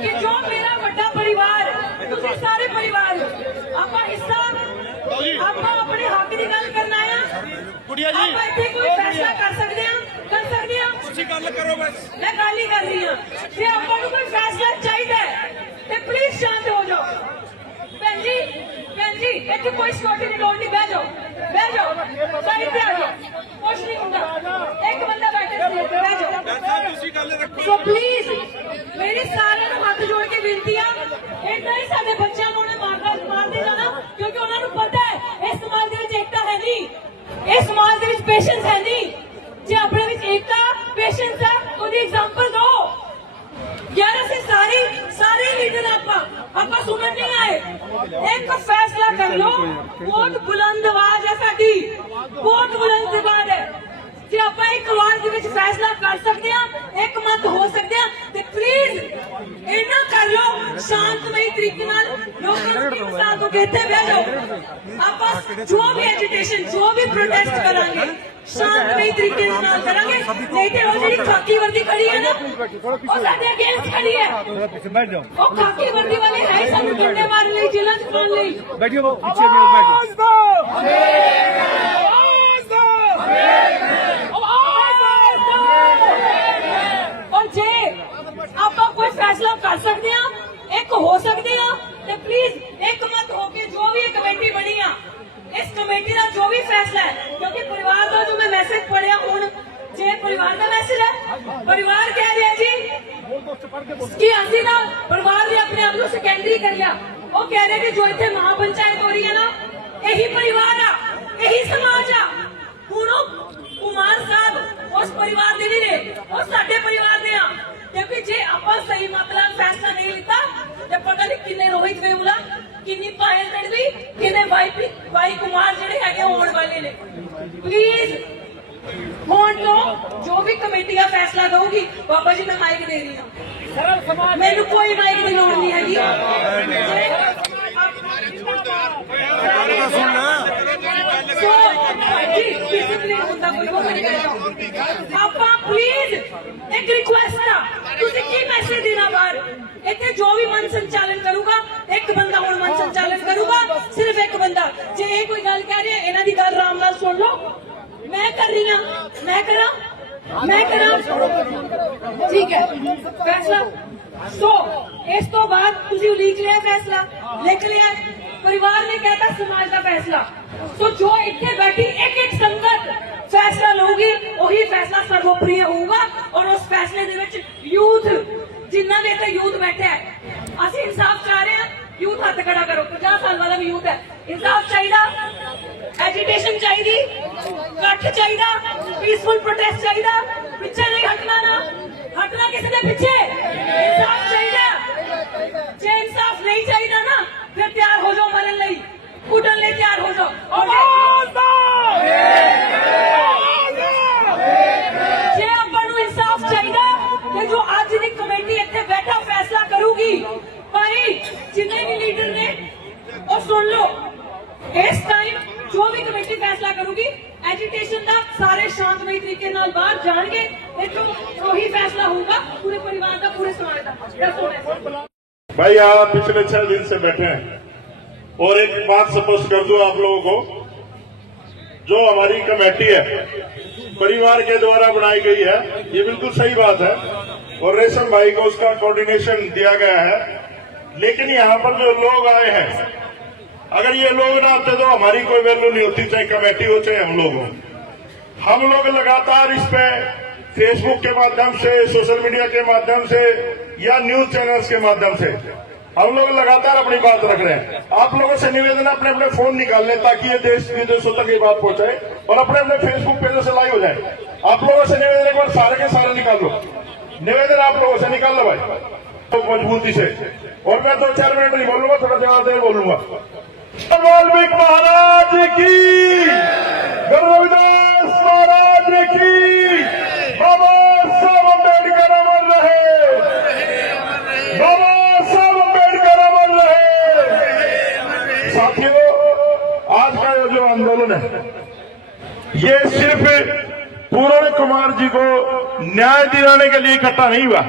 कि जो मेरा ਵੱਡਾ परिवार, ਤੁਸੀਂ ਸਾਰੇ परिवार ਆਪਾਂ ਹਿੱਸਾ, ਆਪਾਂ ਆਪਣੇ ਹੱਕ ਦੀ ਗੱਲ ਕਰਨਾ ਆ। ਗੁੜੀਆ ਜੀ ਆਪਾਂ ਇੱਥੇ ਕੋਈ ਫੈਸਲਾ ਕਰ ਸਕਦੇ ਹਾਂ, ਤੁਸੀਂ ਗੱਲ ਕਰੋ ਬਸ, ਮੈਂ ਗੱਲ ਹੀ ਕਰ ਰਹੀ ਹਾਂ। ਜੇ ਆਪਾਂ ਨੂੰ ਕੋਈ ਫੈਸਲਾ ਚਾਹੀਦਾ ਹੈ ਤੇ ਪਲੀਜ਼ ਸ਼ਾਂਤ ਹੋ ਜਾਓ। ਭੈਣ ਜੀ ਇੱਥੇ ਕੋਈ ਸਿਕਿਉਰਿਟੀ ਦੀ ਲੋੜ ਨਹੀਂ, ਬਹਿ ਜਾਓ ਸਾਈਡ ਤੇ ਆ ਜਾਓ, ਕੁਛ ਨਹੀਂ ਹੁੰਦਾ, ਇੱਕ ਬੰਦਾ ਬੈਠੇ ਸੀ, ਬਹਿ ਜਾਓ। ਤੁਸੀਂ ਗੱਲ ਰੱਖੋ। ਸੋ ਪਲੀਜ਼ ਮੇਰੀ ਸਾਰਿਆਂ ਨੂੰ ਹੱਥ ਜੋੜ ਕੇ ਬੇਨਤੀ ਆ, ਏਦਾਂ ਹੀ ਸਾਡੇ ਬੱਚਿਆਂ ਨੂੰ ਉਹਨੇ ਮਾਰਦੇ ਜਾਣਾ, ਇਹ ਸਮਾਜ ਦੇ ਵਿੱਚ ਪੇਸ਼ੈਂਸ ਹੈ ਨਹੀਂ। ਜੇ ਆਪਣੇ ਵਿੱਚ ਏਕਤਾ ਪੇਸ਼ੈਂਸ ਹੈ ਉਹਦੀ ਐਗਜ਼ਾਮਪਲ ਦੋ। ਯਾਰ ਅਸੀਂ ਸਾਰੇ ਲੀਡਰ ਆਪਾਂ ਸੁਣਨ ਨਹੀਂ ਆਏ। ਇੱਕ ਫੈਸਲਾ ਕਰ ਲਓ। ਬਹੁਤ ਬੁਲੰਦ ਆਵਾਜ਼ ਹੈ ਸਾਡੀ, ਬਹੁਤ ਬੁਲੰਦ ਆਵਾਜ਼ ਹੈ। ਜੇ ਆਪਾਂ ਇੱਕ ਵਾਰ ਦੇ ਵਿੱਚ ਫੈਸਲਾ ਕਰ ਸਕਦੇ ਹਾਂ, ਇੱਕ ਮਤ ਹੋ ਸਕਦੇ ਹਾਂ, ਤੇ ਪਲੀਜ਼ ਇਹਨਾਂ ਕਰ ਲਓ ਸ਼ਾਂਤਮਈ ਤਰੀਕੇ ਨਾਲ। ਲੋਕਾਂ ਨੂੰ ਕੀ ਪਸੰਦ ਹੋ ਕੇ ਇੱਥੇ ਬਹਿ ਜਾਓ। ਆਪਾਂ ਜੋ ਵੀ ਐਜੀਟੇਸ਼ਨ, ਜੋ ਵੀ ਪ੍ਰੋਟੈਸਟ ਕਰਾਂਗੇ ਸ਼ਾਂਤਮਈ ਤਰੀਕੇ ਦੇ ਨਾਲ ਕਰਾਂਗੇ। ਨਹੀਂ ਤੇ ਉਹ ਜਿਹੜੀ ਖਾਕੀ ਵਰਦੀ ਖੜੀ ਹੈ ਨਾ, ਉਹ ਸਾਡੇ ਅਗੇਂਸਟ ਖੜੀ ਹੈ। ਉਹ ਖਾਕੀ ਵਰਦੀ ਵਾਲੇ ਹੈ ਹੀ ਸਾਨੂੰ ਡੰਡੇ ਮਾਰਨ ਲਈ, ਜੇਲ੍ਹਾਂ ਚ ਪਾਉਣ ਲਈ। और जे आप कोई फैसला कर सकते हैं, एक हो सकते हैं, तो प्लीज एक मत होके जो भी कमेटी बनी है, इस कमेटी का जो भी फैसला है, क्योंकि परिवार का जो मैं मैसेज पढ़िया हूं, जे परिवार का मैसेज है, परिवार कह रहा है जी कि असि ना परिवार ने अपने आप को सेकेंडरी कर लिया। वो कह रहे कि जो इतने महापंचायत हो रही है ना, यही परिवार आ, यही समाज आ। ਹੁਣ कुमार साहब उस परिवार दे नहीं रहे, वो साडे परिवार दे आ। क्योंकि जे आपा सही मतलब फैसला नहीं लिता, तो पता नहीं किन्ने रोहित वेमुला, किन्नी पायल तड़वी, किन्ने भाई कुमार जेडे हैगे होने वाले ने। प्लीज होन तो जो भी कमेटी का फैसला दोगी, बाबा जी मैं माइक दे रही हूँ, मैनू कोई माइक की लोड़ नहीं हैगी। ਆਪਾਂ ਪਲੀਜ਼ ਇੱਕ ਰਿਕੁਐਸਟ ਆ, ਤੁਸੀਂ ਕੀ ਮੈਸੇਜ ਦੇਣਾ ਬਾਹਰ? ਇੱਥੇ ਜੋ ਵੀ ਮਨ ਸੰਚਾਲਨ ਕਰੂਗਾ, ਇੱਕ ਬੰਦਾ ਹੁਣ ਮਨ ਸੰਚਾਲਨ ਕਰੂਗਾ, ਸਿਰਫ ਇੱਕ ਬੰਦਾ। ਜੇ ਇਹ ਕੋਈ ਗੱਲ ਕਹਿ ਰਿਹਾ, ਇਹਨਾਂ ਦੀ ਗੱਲ ਆਰਾਮ ਨਾਲ ਸੁਣ ਲਓ। ਮੈਂ ਕਰ ਰਹੀ ਹਾਂ, ਮੈਂ ਕਰਾਂ ਠੀਕ ਹੈ ਫੈਸਲਾ। ਸੋ ਇਸ ਤੋਂ ਬਾਅਦ ਤੁਸੀਂ ਲਿਖ ਲਿਆ ਫੈਸਲਾ, ਲਿਖ ਲਿਆ। परिवार ने कहता समाज का फैसला। तो जो इतने बैठी एक संगत फैसला लोगी, वही फैसला सर्वोप्रिय होगा। और उस फैसले दे विच यूथ जिन्ना भी इतने यूथ बैठा है, असं इंसाफ चाह रहे हैं। यूथ हाथ खड़ा करो, 50 साल वाला भी यूथ है। इंसाफ चाहिए, एजिटेशन चाहिए, कट चाहिए, पीसफुल प्रोटेस्ट चाहिए, पिछे नहीं हटना किसी के पीछे। इंसाफ चाहिए। जे इंसाफ नहीं चाहिए ना, फिर तैयार हो जाओ मरन लई, कुटन लई तैयार हो जाओ। जे ਆਪਾਂ ਨੂੰ इंसाफ चाहिए कि जो आज की कमेटी इतने बैठा फैसला करूगी, भाई जितने भी लीडर ने और सुन लो, इस टाइम जो भी कमेटी फैसला करूगी, एजिटेशन का सारे शांतमई तरीके नाल बाहर जाएंगे। वही फैसला होगा पूरे परिवार का, पूरे समाज का। भाई आप पिछले 6 दिन से बैठे हैं और एक बात स्पष्ट कर दूं आप लोगों को, जो हमारी कमेटी है परिवार के द्वारा बनाई गई है, ये बिल्कुल सही बात है और रेशम भाई को उसका कोऑर्डिनेशन दिया गया है। लेकिन यहाँ पर जो लोग आए हैं, अगर ये लोग ना आते तो हमारी कोई वैल्यू नहीं होती, चाहे कमेटी हो चाहे हम लोग हो। हम लोग लगातार इस पे फेसबुक के माध्यम से, सोशल मीडिया के माध्यम से या न्यूज चैनल्स के माध्यम से हम लोग लगातार अपनी बात रख रहे हैं। आप लोगों से निवेदन है, अपने अपने फोन निकाल लें ताकि ये देश विदेशों तक ये बात पहुंचाए और अपने अपने फेसबुक पेजों से लाइव हो जाए। आप लोगों से निवेदन, एक बार सारे के सारे निकाल लो निवेदन, आप लोगों से निकाल लो भाई तो मजबूती से। और मैं 2-4 मिनट नहीं बोलूंगा, थोड़ा जवाब देर बोलूंगा। वाल्मीकि महाराज की, गुरु रविदास महाराज की, बाबा साहब अम्बेडकर अमर रहे, बाबा साहब अम्बेडकर अमर रहे। साथियों, आज का ये जो आंदोलन है, ये सिर्फ पूर्ण कुमार जी को न्याय दिलाने के लिए इकट्ठा नहीं हुआ।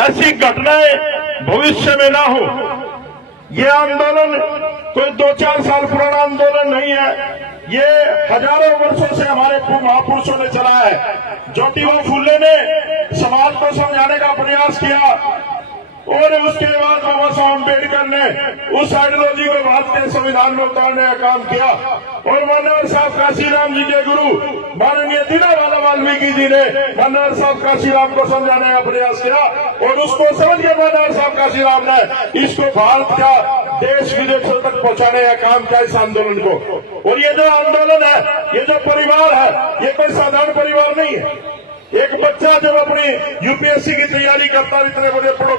ऐसी घटनाएं भविष्य में ना हो। ये आंदोलन कोई 2-4 साल पुराना आंदोलन नहीं है, ये हजारों वर्षों से हमारे महापुरुषों ने चला है। ज्योतिबा फुले ने समाज को समझाने का प्रयास किया, और उसके बाद बाबा साहब अम्बेडकर ने उस आइडियोलॉजी को भारत के संविधान में उतारने का काम किया और मनोहर साहब काशीराम जी के गुरु माननीय दीनावाला वाल्मीकि जी ने मनोहर साहब काशीराम को समझाने का प्रयास किया और उसको समझ के मनोहर साहब काशीराम ने इसको भारत का देश विदेशों तक पहुंचाने का काम किया इस आंदोलन को। और ये जो आंदोलन है, ये जो परिवार है, ये कोई साधारण परिवार नहीं है। एक बच्चा जब अपनी यूपीएससी की तैयारी करता है, इतने बड़े पदों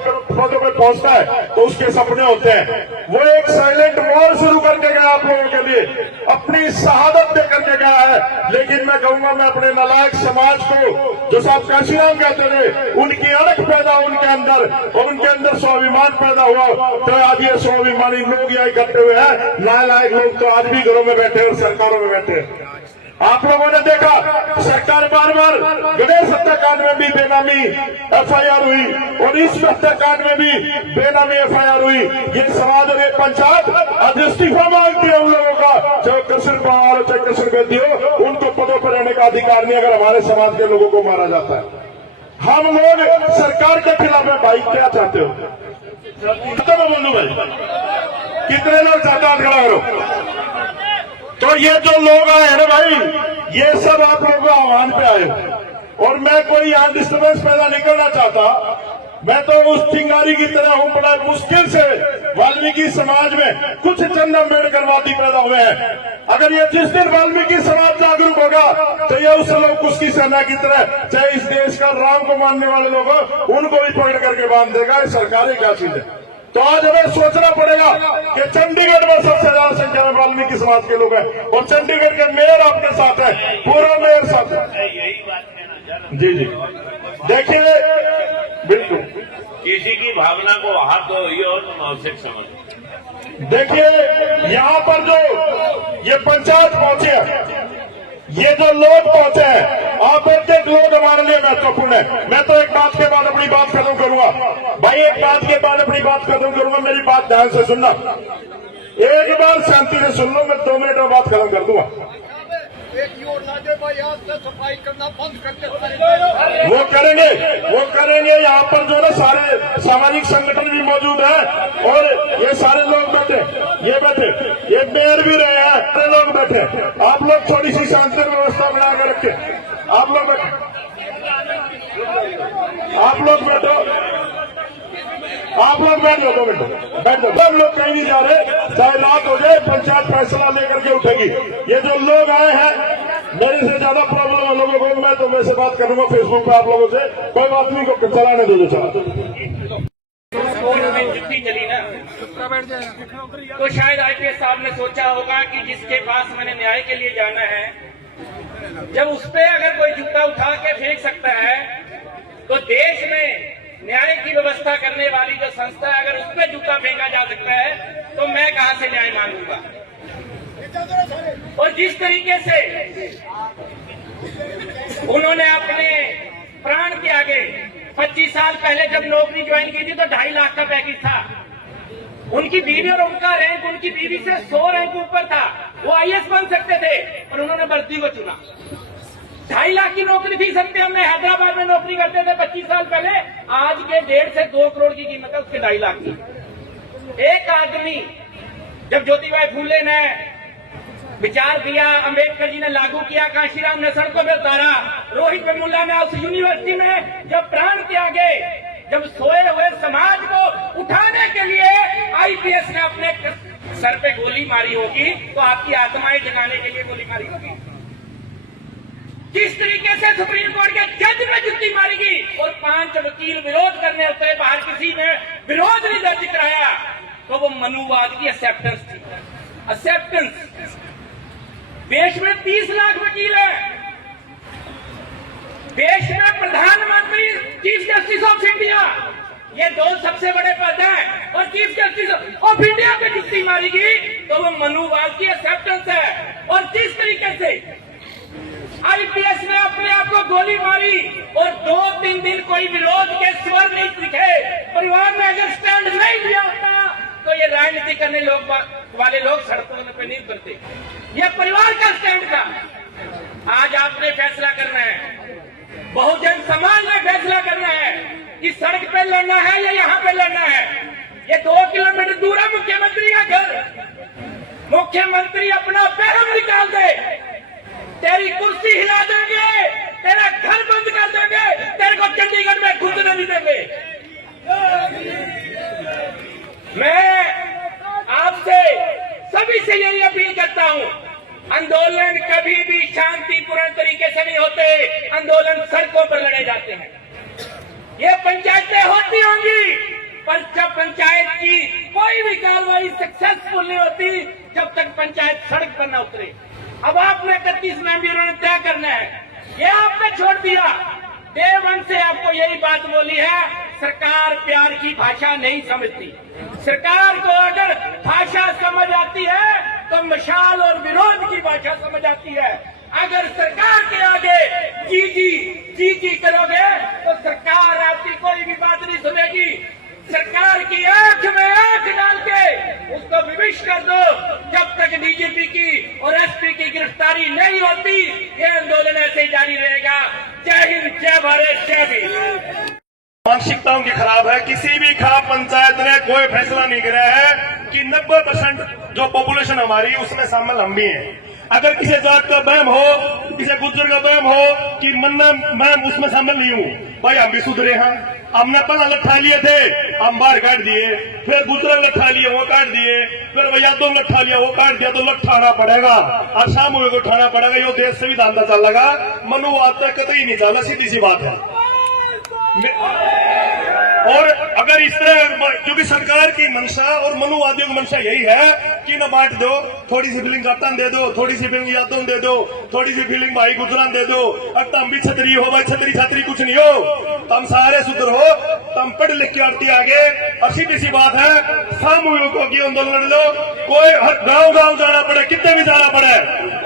पे पहुंचता है तो उसके सपने होते हैं। वो एक साइलेंट वॉर शुरू करके गया आप लोगों के लिए, अपनी शहादत दे करके गया है। लेकिन मैं कहूंगा, मैं अपने नालायक समाज को, जो साहब काशीराम कहते थे, उनकी अड़क पैदा उनके अंदर और उनके अंदर स्वाभिमान पैदा हुआ, तो आज ये स्वाभिमानी लोग यहाँ इकट्ठे हुए हैं। नालायक लोग तो आज भी घरों में बैठे और सरकारों में बैठे हैं। आप लोगों ने देखा, सरकार बार बार गणेश हत्याकांड में भी बेनामी एफआईआर हुई और इस हत्याकांड में भी बेनामी एफआईआर हुई। ये समाज और ये पंचायत आज इस्तीफा मांगती है उन लोगों का, चाहे कृष्ण पवार हो चाहे कृष्ण बेदी हो, उनको पदों पर रहने का अधिकार नहीं अगर हमारे समाज के लोगों को मारा जाता है। हम लोग सरकार के खिलाफ है। भाई क्या चाहते हो? बोलू भाई, कितने लोग चाहते हैं? खड़ा करो। तो ये जो लोग आए हैं ना भाई, ये सब आप लोगों को आह्वान पे आए और मैं कोई यहाँ डिस्टर्बेंस पैदा नहीं करना चाहता। मैं तो उस चिंगारी की तरह हूँ, बड़ा मुश्किल से वाल्मीकि समाज में कुछ चंद अम्बेडकरवादी पैदा हुए हैं। अगर ये जिस दिन वाल्मीकि समाज जागरूक होगा तो ये उस लोग उसकी सेना की तरह, चाहे इस देश का राम को मानने वाले लोग हो, उनको भी पकड़ करके बांध देगा। ये सरकारी क्या चीज है? तो आज हमें सोचना पड़ेगा कि चंडीगढ़ में सबसे ज्यादा संख्या में वाल्मीकि समाज के लोग हैं और चंडीगढ़ के मेयर आपके साथ है, पूरा मेयर साथ है। जी जी, देखिए, बिल्कुल किसी की भावना को हाथ हो रही हो तो नौसिक समझ। देखिए, यहाँ पर जो ये पंचायत पहुंचे हैं, ये जो लोग पहुंचे हैं, आप एक लोग हमारे लिए महत्वपूर्ण है। मैं तो एक बात के बाद अपनी बात खत्म करूंगा भाई, एक बात के बाद अपनी बात खत्म करूंगा। मेरी बात ध्यान से सुनना, एक बार शांति से सुन लो, मैं 2 मिनट में बात खत्म कर दूंगा। सफाई करना बंद करके वो करेंगे। यहाँ पर जो है सारे सामाजिक संगठन भी मौजूद है और ये सारे लोग बैठे, ये मेयर भी रहे हैं, सारे लोग बैठे। आप लोग थोड़ी सी शांति व्यवस्था बना कर रखे। आप लोग बैठो, आप लोग बैठ जाओ, 2 मिनट बैठ जाओ। सब लोग कहीं नहीं जा रहे, चाहे रात हो जाए, पंचायत फैसला लेकर के उठेगी। ये जो लोग आए हैं, मेरे से ज्यादा प्रॉब्लम है लोगों को, मैं तो वैसे बात करूंगा फेसबुक पे आप लोगों से, कोई बात नहीं, को चलाने दो। जुत्ती चली ना, तो शायद आईपीएस साहब ने सोचा होगा कि जिसके पास मैंने न्याय के लिए जाना है, जब उस पे अगर कोई जूता उठा के फेंक सकता है, तो देश में न्याय की व्यवस्था करने वाली जो संस्था है, अगर उस पे जूता फेंका जा सकता है, तो मैं कहां से न्याय मांगूंगा। और जिस तरीके से उन्होंने अपने प्राण त्यागे, 25 साल पहले जब नौकरी ज्वाइन की थी तो 2.5 लाख का पैकेज था। उनकी बीवी और उनका रैंक उनकी बीवी से 100 रैंक ऊपर था, वो आईएएस बन सकते थे और उन्होंने भर्ती को चुना। 2.5 लाख की नौकरी थी। सत्य, हमने हैदराबाद में नौकरी करते थे 25 साल पहले, आज के 1.5 से 2 करोड़ की कीमत है उसके 2.5 लाख की। एक आदमी, जब ज्योतिबाई फूले ने विचार दिया, अंबेडकर जी ने लागू किया, काशीराम ने सड़कों में उतारा, रोहित वेमुला ने उस यूनिवर्सिटी में जब प्राण त्यागे, जब सोए हुए समाज को उठाने के लिए आईपीएस ने अपने सर पे गोली मारी होगी, तो आपकी आत्माएं जगाने के लिए गोली मारी होगी। जिस तरीके से सुप्रीम कोर्ट के जज ने जुत्ती मारी गई और 5 वकील विरोध करने उतरे, बाहर किसी ने विरोध नहीं दर्ज कराया, तो वो मनुवाद की एक्सेप्टेंस थी। एक्सेप्टेंस। देश में 30 लाख वकील हैं, देश में प्रधानमंत्री, चीफ जस्टिस ऑफ इंडिया, ये 2 सबसे बड़े पद हैं, और चीफ जस्टिस ऑफ इंडिया पे जुत्ती मारी गई, तो वो मनुवाद की एक्सेप्टेंस है। और जिस तरीके से आईपीएस ने अपने आप को गोली मारी और 2-3 दिन कोई विरोध के स्वर नहीं दिखे, परिवार ने अगर स्टैंड नहीं लिया होता, तो ये राजनीति करने वाले लोग सड़कों पे नहीं उतरते। ये परिवार का स्टैंड था। आज आपने फैसला करना है, बहुजन समाज ने फैसला करना है कि सड़क पे लड़ना है या यहाँ पे लड़ना है। ये 2 किलोमीटर दूर है मुख्यमंत्री का घर। मुख्यमंत्री अपना पैरम निकाल दे, तेरी कुर्सी हिला देंगे, तेरा घर बंद कर देंगे, तेरे को चंडीगढ़ में घुसने नहीं देंगे। मैं आपसे सभी से यही अपील करता हूं, आंदोलन कभी भी शांतिपूर्ण तरीके से नहीं होते, आंदोलन सड़कों पर लड़े जाते हैं। ये पंचायतें होती होंगी, पर जब पंचायत की कोई भी कार्रवाई सक्सेसफुल नहीं होती जब तक पंचायत सड़क पर न उतरे। अब आपने 31 मेंबरों ने तय करना है, ये आपने छोड़ दिया। डे 1 से आपको यही बात बोली है, सरकार प्यार की भाषा नहीं समझती। सरकार को अगर भाषा समझ आती है तो मशाल और विरोध की भाषा समझ आती है। अगर सरकार के आगे जी करोगे तो सरकार आपकी कोई भी बात नहीं सुनेगी। सरकार की आंख में आंख डाल के उसको विवश कर दो। जब तक डीजीपी की और एसपी की गिरफ्तारी नहीं होती ये आंदोलन ऐसे ही जारी रहेगा। जय हिंद, जय भारत, जय भीम। मानसिकताओं की खराब है। किसी भी खाप पंचायत ने कोई फैसला नहीं किया है कि 90% जो पॉपुलेशन हमारी उसमें शामिल हम भी हैं। अगर किसी जात का बहम हो, किसी गुज्जर का बहम हो कि मन्ना मैं उसमें शामिल नहीं हूँ, भाई हम भी सुधरे हैं। हमने पहला लट्ठा लिए थे, हम बाहर काट दिए, फिर गुजर लट्ठा लिए वो काट दिए, फिर वैयादों लट्ठा लिया वो काट दिया, तो लट्ठाना पड़ेगा और शाम को उठाना पड़ेगा। यो देश संविधान का चलेगा, मनुवाद तक कतई नहीं चला, सीधी सी बात है। और अगर इस तरह, क्योंकि सरकार की मंशा और मनुवादियों की मंशा यही है कि न बांट दो, थोड़ी सी फीलिंग जातन दे दो, थोड़ी सी फीलिंग यादों दे दो, थोड़ी सी फीलिंग भाई गुजरान दे दो। अब तुम भी छतरी हो भाई, छतरी छतरी कुछ नहीं हो, तुम सारे सुधर हो, तुम पढ़ लिख के आती आगे। और सीधी सी बात है, सामूहिकों की आंदोलन लड़ लो, कोई हर गांव जाना पड़े, कितने भी जाना पड़े,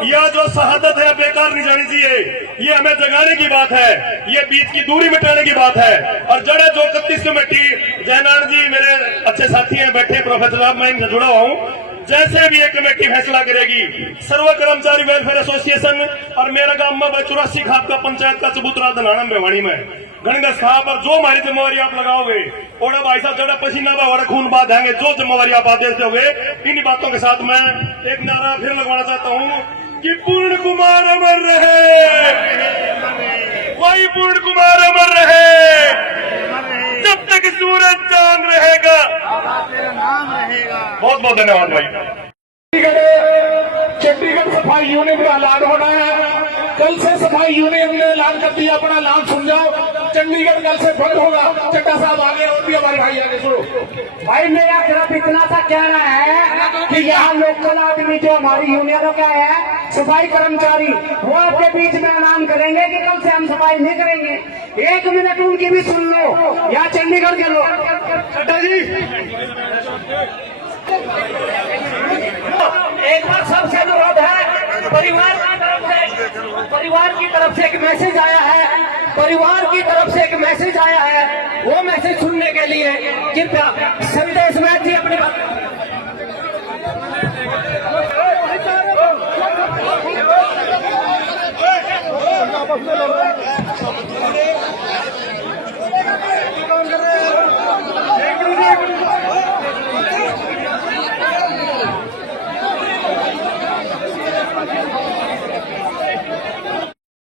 यह जो शहादत है बेकार नहीं जानी चाहिए। ये हमें जगाने की बात है, ये बीच की दूरी मिटाने की बात है। और जड़े जो 31 कमेटी, जयनारायण जी मेरे अच्छे साथी हैं बैठे, प्रोफेसर साहब, मैं इनसे जुड़ा हुआ हूँ। जैसे भी ये कमेटी फैसला करेगी, सर्व कर्मचारी वेलफेयर एसोसिएशन और मेरा गांव में 84 खाप का पंचायत का चबूतरा दनाना भिवाड़ी में गणगस खाप, और जो हमारी जिम्मेवारी आप लगाओगे, ओड़ा भाई साहब जड़ा पसीना बा खून बात देंगे, जो जिम्मेवारी आप आदेश दोगे। इन्हीं बातों के साथ मैं एक नारा फिर लगवाना चाहता हूँ कि पूर्ण कुमार अमर रहे, वही पूर्ण कुमार अमर रहे, जब तक सूरज चांद रहेगा, बहुत बहुत धन्यवाद भाई। चंडीगढ़ सफाई यूनियन का ऐलान होना है। कल से सफाई यूनियन ने ऐलान कर दिया, अपना नाम सुन जाओ। चंडीगढ़ कल से बंद होगा। चड्डा साहब आगे और भी हमारे भाई आगे सुनो। भाई मेरा सिर्फ इतना सा कहना है कि यहाँ लोकल आदमी जो हमारी यूनियनों का है, सफाई कर्मचारी, वो आपके बीच में ऐलान करेंगे कि कल से हम सफाई नहीं करेंगे। 1 मिनट उनकी भी सुन लो, यहाँ चंडीगढ़ के लोग। चड्डा जी एक बार सबसे अनुरोध है, परिवार की तरफ से एक मैसेज आया है, परिवार की तरफ से एक मैसेज आया है, वो मैसेज सुनने के लिए कृपया संदेश में थी अपनी बात।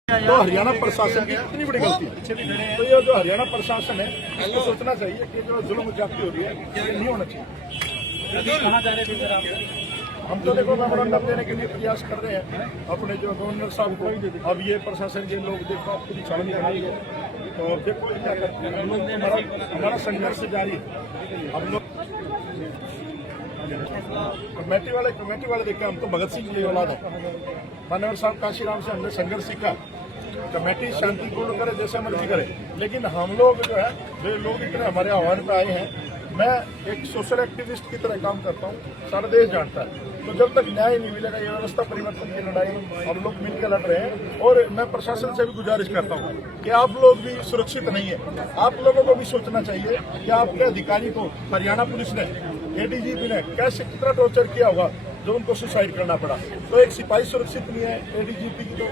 तो हरियाणा प्रशासन की कितनी बड़ी गलती है। तो ये जो हरियाणा प्रशासन है, इसको सोचना चाहिए कि जो जुल्म ज्यादती हो रही है ये नहीं होना चाहिए। हम तो देखो मेमोरेंडम देने के लिए प्रयास कर रहे हैं अपने जो गवर्नर साहब को। अब ये प्रशासन के लोग देखो आपकी छावनी करेंगे, तो अब देखो क्या करते हैं। हम लोग हमारा संघर्ष जारी है। हम लोग कमेटी वाले देखे, हम तो भगत सिंह की औलाद है। मानवर साहब काशीराम से हमने संघर्ष सीखा। कमेटी शांतिपूर्ण करे, जैसे मर्जी करे, लेकिन हम लोग जो है, जो लोग इतने हमारे आह्वान पे आए हैं, मैं एक सोशल एक्टिविस्ट की तरह काम करता हूँ, सारा देश जानता है। तो जब तक न्याय नहीं मिलेगा, ये व्यवस्था परिवर्तन की लड़ाई हम लोग मिलकर लड़ रहे हैं। और मैं प्रशासन से भी गुजारिश करता हूँ कि आप लोग भी सुरक्षित नहीं है। आप लोगों को भी सोचना चाहिए कि आपके अधिकारी को हरियाणा पुलिस ने, एडीजीपी ने कैसे कितना टॉर्चर किया होगा जो उनको सुसाइड करना पड़ा। तो एक सिपाही सुरक्षित नहीं है, एडीजीपी की तो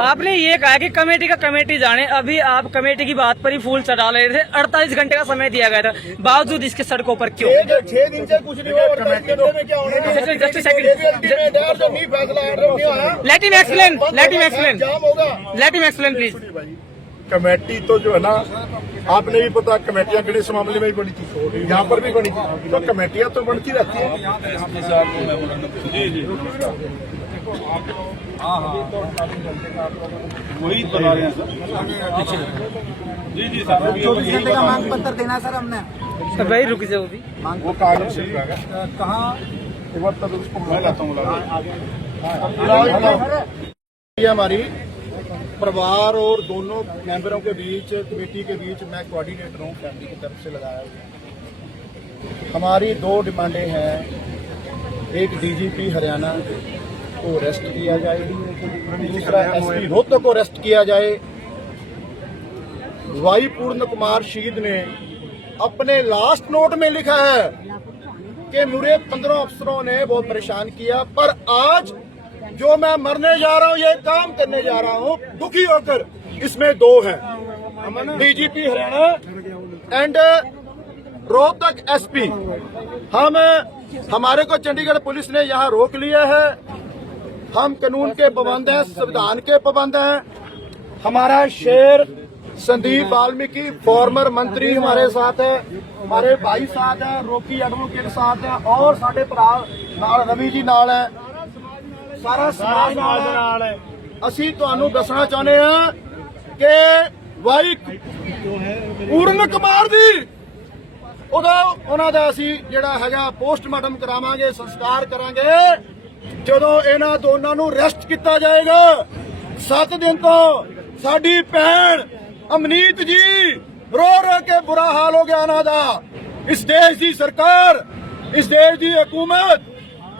आपने ये कहा कि कमेटी का कमेटी जाने, अभी आप कमेटी की बात पर ही फूल चढ़ा रहे थे। 48 घंटे का समय दिया गया था, बावजूद इसके सड़कों पर क्यों? 6 दिन से कुछ नहीं हुआ, में क्या होने let him explain, let him explain please. Committee तो जो है ना, आपने भी पता कमेटियां गणेश मामले में भी बनी थी, यहाँ पर भी बनी थी, तो कमेटियां तो बनती रहती हैं। वही बता रहे हैं सर। जी जी सर, 24 घंटे का मांग पत्र देना सर हमने। तो भाई रुक जाओ, भी वो कागज से कहाँ एक बार तब उसको बुला लाता हूँ। ये हमारी परिवार और दोनों मेंबरों के बीच, कमेटी के बीच मैं कोऑर्डिनेटर हूँ, फैमिली की तरफ से लगाया हुआ। हमारी 2 डिमांडें हैं। एक डीजीपी हरियाणा को अरेस्ट किया जाए, दूसरा एसपी रोहतक को अरेस्ट किया जाए। वाई पूर्ण कुमार शीद ने अपने लास्ट नोट में लिखा है कि मुझे 15 अफसरों ने बहुत परेशान किया, पर आज जो मैं मरने जा रहा हूं, ये काम करने जा रहा हूं दुखी होकर। इसमें 2 हैं, DGP Haryana and Rohtak SP. हमारे को चंडीगढ़ पुलिस ने यहाँ रोक लिया है। हम कानून के पाबंद हैं, संविधान के पाबंद हैं। हमारा शेर संदीप वाल्मीकि फॉर्मर मंत्री हमारे साथ है, हमारे भाई साथ है, रोकी एडवोकेट साथ है, और साढ़े भरा नाल रवि जी नाल है, सारा समाज नाल है। ਅਸੀਂ ਤੁਹਾਨੂੰ ਦੱਸਣਾ ਚਾਹੁੰਦੇ ਹਾਂ ਕਿ ਵਾਈ ਪੂਰਨ ਕੁਮਾਰ ਦੀ ਉਹਨਾਂ ਦਾ ਅਸੀਂ ਜਿਹੜਾ ਹੈਗਾ ਪੋਸਟਮਾਰਟਮ ਕਰਾਵਾਂਗੇ, ਸੰਸਕਾਰ ਕਰਾਂਗੇ ਜਦੋਂ ਇਹਨਾਂ ਦੋਨਾਂ ਨੂੰ ਅਰੈਸਟ ਕੀਤਾ ਜਾਏਗਾ। 7 ਦਿਨ ਤੋਂ ਸਾਡੀ ਭੈਣ ਅਮਨੀਤ ਜੀ रो रो के बुरा हाल हो गया ਇਹਨਾਂ ਦਾ। इस देश की सरकार, इस देश की हुकूमत,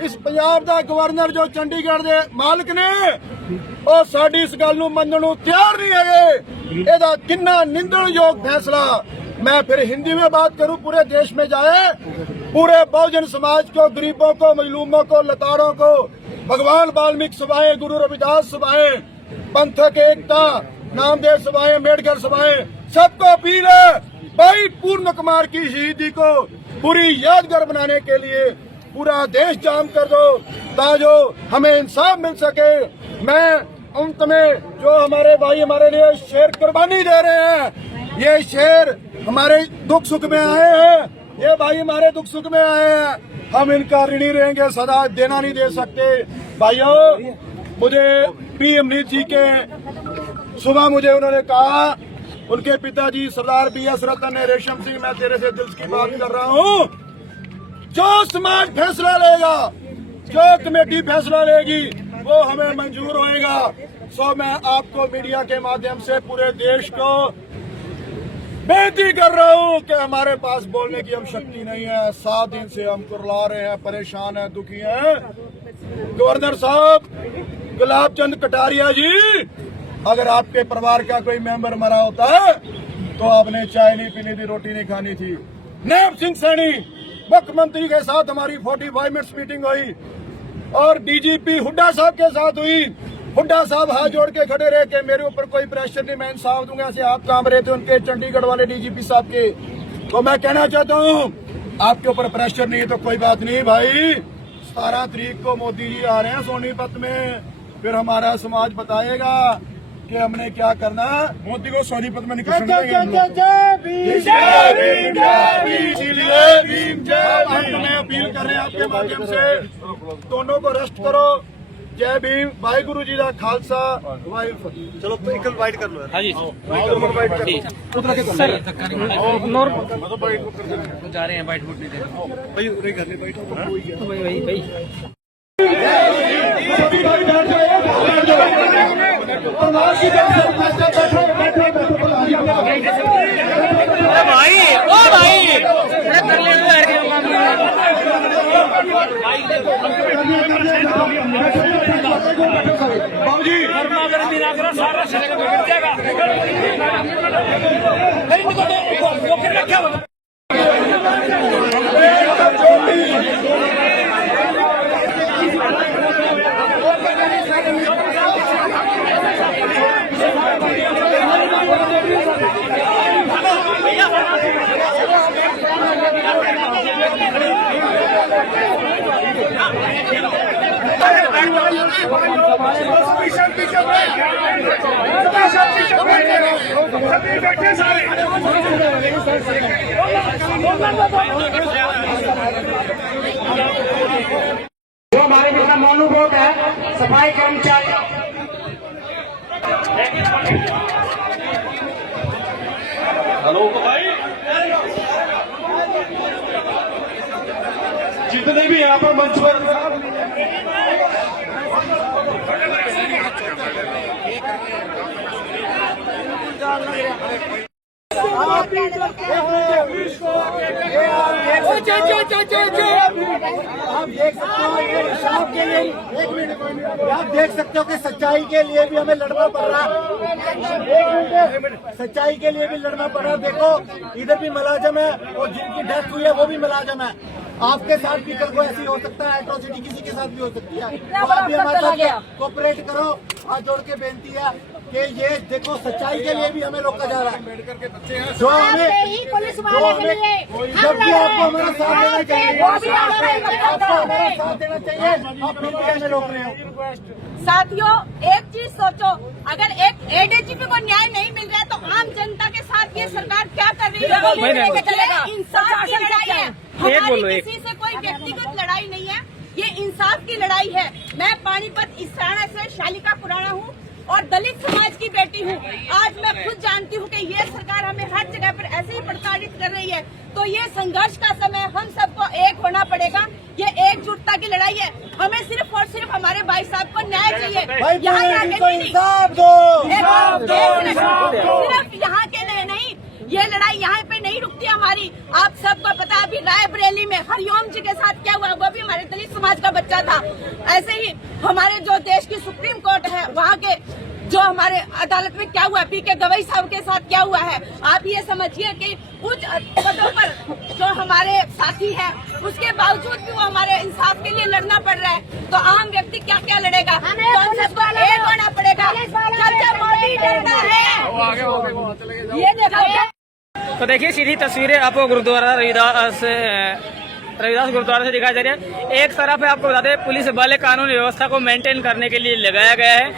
इस पंजाब का गवर्नर जो चंडीगढ़ के मालिक ने और साडी इस गल नूं मनण नूं तैयार नहीं है। ਇਹਦਾ कितना निंदणयोग फैसला। मैं फिर हिंदी में बात करूं, पूरे देश में जाए, पूरे बहुजन समाज को, गरीबों को, मजलूमों को, लताड़ों को, भगवान वाल्मीकि सभाएं, गुरु रविदास सभाएं, पंथक एकता, नामदेव सभाएं, अम्बेडकर सभाएं, सबको अपील है भाई पूर्ण कुमार की शहीदी को पूरी यादगार बनाने के लिए पूरा देश जाम कर दो ताकि हमें इंसाफ मिल सके। मैं अंत में जो हमारे भाई हमारे लिए शेर कुर्बानी दे रहे हैं, ये शेर हमारे दुख सुख में आए हैं, ये भाई हमारे दुख सुख में आए हैं, हम इनका ऋणी रहेंगे, सदा देना नहीं दे सकते। भाइयों, मुझे पी अमनीत जी के सुबह मुझे उन्होंने कहा, उनके पिताजी सरदार BS रतन ने, रेशम सिंह, मैं तेरे से दिल की बात कर रहा हूँ, जो समाज फैसला लेगा, जो कमेटी फैसला लेगी, वो हमें मंजूर होएगा। सो मैं आपको मीडिया के माध्यम से पूरे देश को बेनती कर रहा हूँ कि हमारे पास बोलने की हम शक्ति नहीं है। 7 दिन से हम कुरला रहे हैं, परेशान हैं, दुखी हैं। गवर्नर साहब गुलाब चंद कटारिया जी, अगर आपके परिवार का कोई मेंबर मरा होता है तो आपने चाय नहीं पीनी थी, रोटी नहीं खानी थी। नैब सिंह सैनी मुख्यमंत्री के साथ हमारी 45 मिनट्स मीटिंग हुई और डीजीपी हुड्डा साहब के साथ हुई। हुड्डा साहब हाथ जोड़ के खड़े रहे कि मेरे ऊपर कोई प्रेशर नहीं, मैं इंसाफ दूंगा। ऐसे हाथ काम रहे थे उनके चंडीगढ़ वाले डीजीपी साहब के। तो मैं कहना चाहता हूँ, आपके ऊपर प्रेशर नहीं है तो कोई बात नहीं भाई। 17 तारीख को मोदी जी आ रहे हैं सोनीपत में, फिर हमारा समाज बताएगा कि हमने क्या करना। मोदी को सोनीपत में निकल मैं अपील कर रहे हैं आपके माध्यम से, दोनों को अरेस्ट करो। जय भीम, वाहिगुरु जी का खालसा, वाहिगुरु फतेह। चलो तो एक बाइट कर लो। हाँ जी, सर जा रहे हैं, बाइट नहीं दे भाई। सारा शहर बिगड़ जाएगा। जो हमारे जितना मौनूभोग है सफाई कर्मचारी हेलो भाई, जितने भी यहाँ पर मंच पर आप देख सकते हो ये इंसाफ के लिए, एक मिनट, आप देख सकते हो कि सच्चाई के लिए भी हमें लड़ना पड़ रहा है। सच्चाई के लिए भी लड़ना पड़ रहा है। देखो इधर भी मुलाजिम है और जिनकी डेथ हुई है वो भी मुलाजिम है। आपके साथ भी कल को ऐसी हो सकता है, एट्रोसिटी किसी के साथ भी हो सकती है। तो आप भी हमारे साथ कोऑपरेट करो। हाथ जोड़ के बेनती है कि ये देखो सच्चाई के लिए भी हमें रोका जा रहा है। जो हमें जब भी आपको हमारा साथ देना चाहिए, आपको हमारा साथ देना चाहिए, आप फिर भी हमें रोक रहे हो। साथियों, एक चीज सोचो, अगर एक एडीजीपी को न्याय नहीं मिल रहा है तो आम जनता के साथ ये सरकार क्या कर रही है? इंसाफ की लड़ाई है, हमारी किसी से कोई व्यक्तिगत लड़ाई नहीं है, ये इंसाफ की लड़ाई है। मैं पानीपत इसाना से शालिका पुराना हूँ और दलित समाज की बेटी हूँ। आज मैं खुद जानती हूँ कि ये सरकार हमें हर जगह पर ऐसे ही प्रताड़ित कर रही है। तो ये संघर्ष का समय, हम सबको एक होना पड़ेगा। ये एकजुटता की लड़ाई है। हमें सिर्फ और सिर्फ हमारे भाई साहब को न्याय चाहिए। यहाँ सिर्फ यहाँ के लिए नहीं, ये लड़ाई यहाँ पे नहीं रुकती हमारी। आप सबको पता है अभी रायबरेली में हरिओम जी के साथ क्या हुआ, वो भी हमारे दलित समाज का बच्चा था। ऐसे ही हमारे जो देश की सुप्रीम कोर्ट है, वहाँ के जो हमारे अदालत में क्या हुआ, पीके गवई साहब के साथ क्या हुआ है। आप ये समझिए कि उच्च पदों पर जो हमारे साथी है, उसके बावजूद भी वो हमारे इंसाफ के लिए लड़ना पड़ रहा है। तो आम व्यक्ति क्या क्या लड़ेगा? एक होना पड़ेगा। जब मोदी डरता है, ये देखो। तो देखिए सीधी तस्वीरें आपको गुरुद्वारा रविदास गुरुद्वारा से दिखाई दे रही है। एक तरफ है, आपको बता दें, पुलिस बल कानून व्यवस्था को मेंटेन करने के लिए लगाया गया है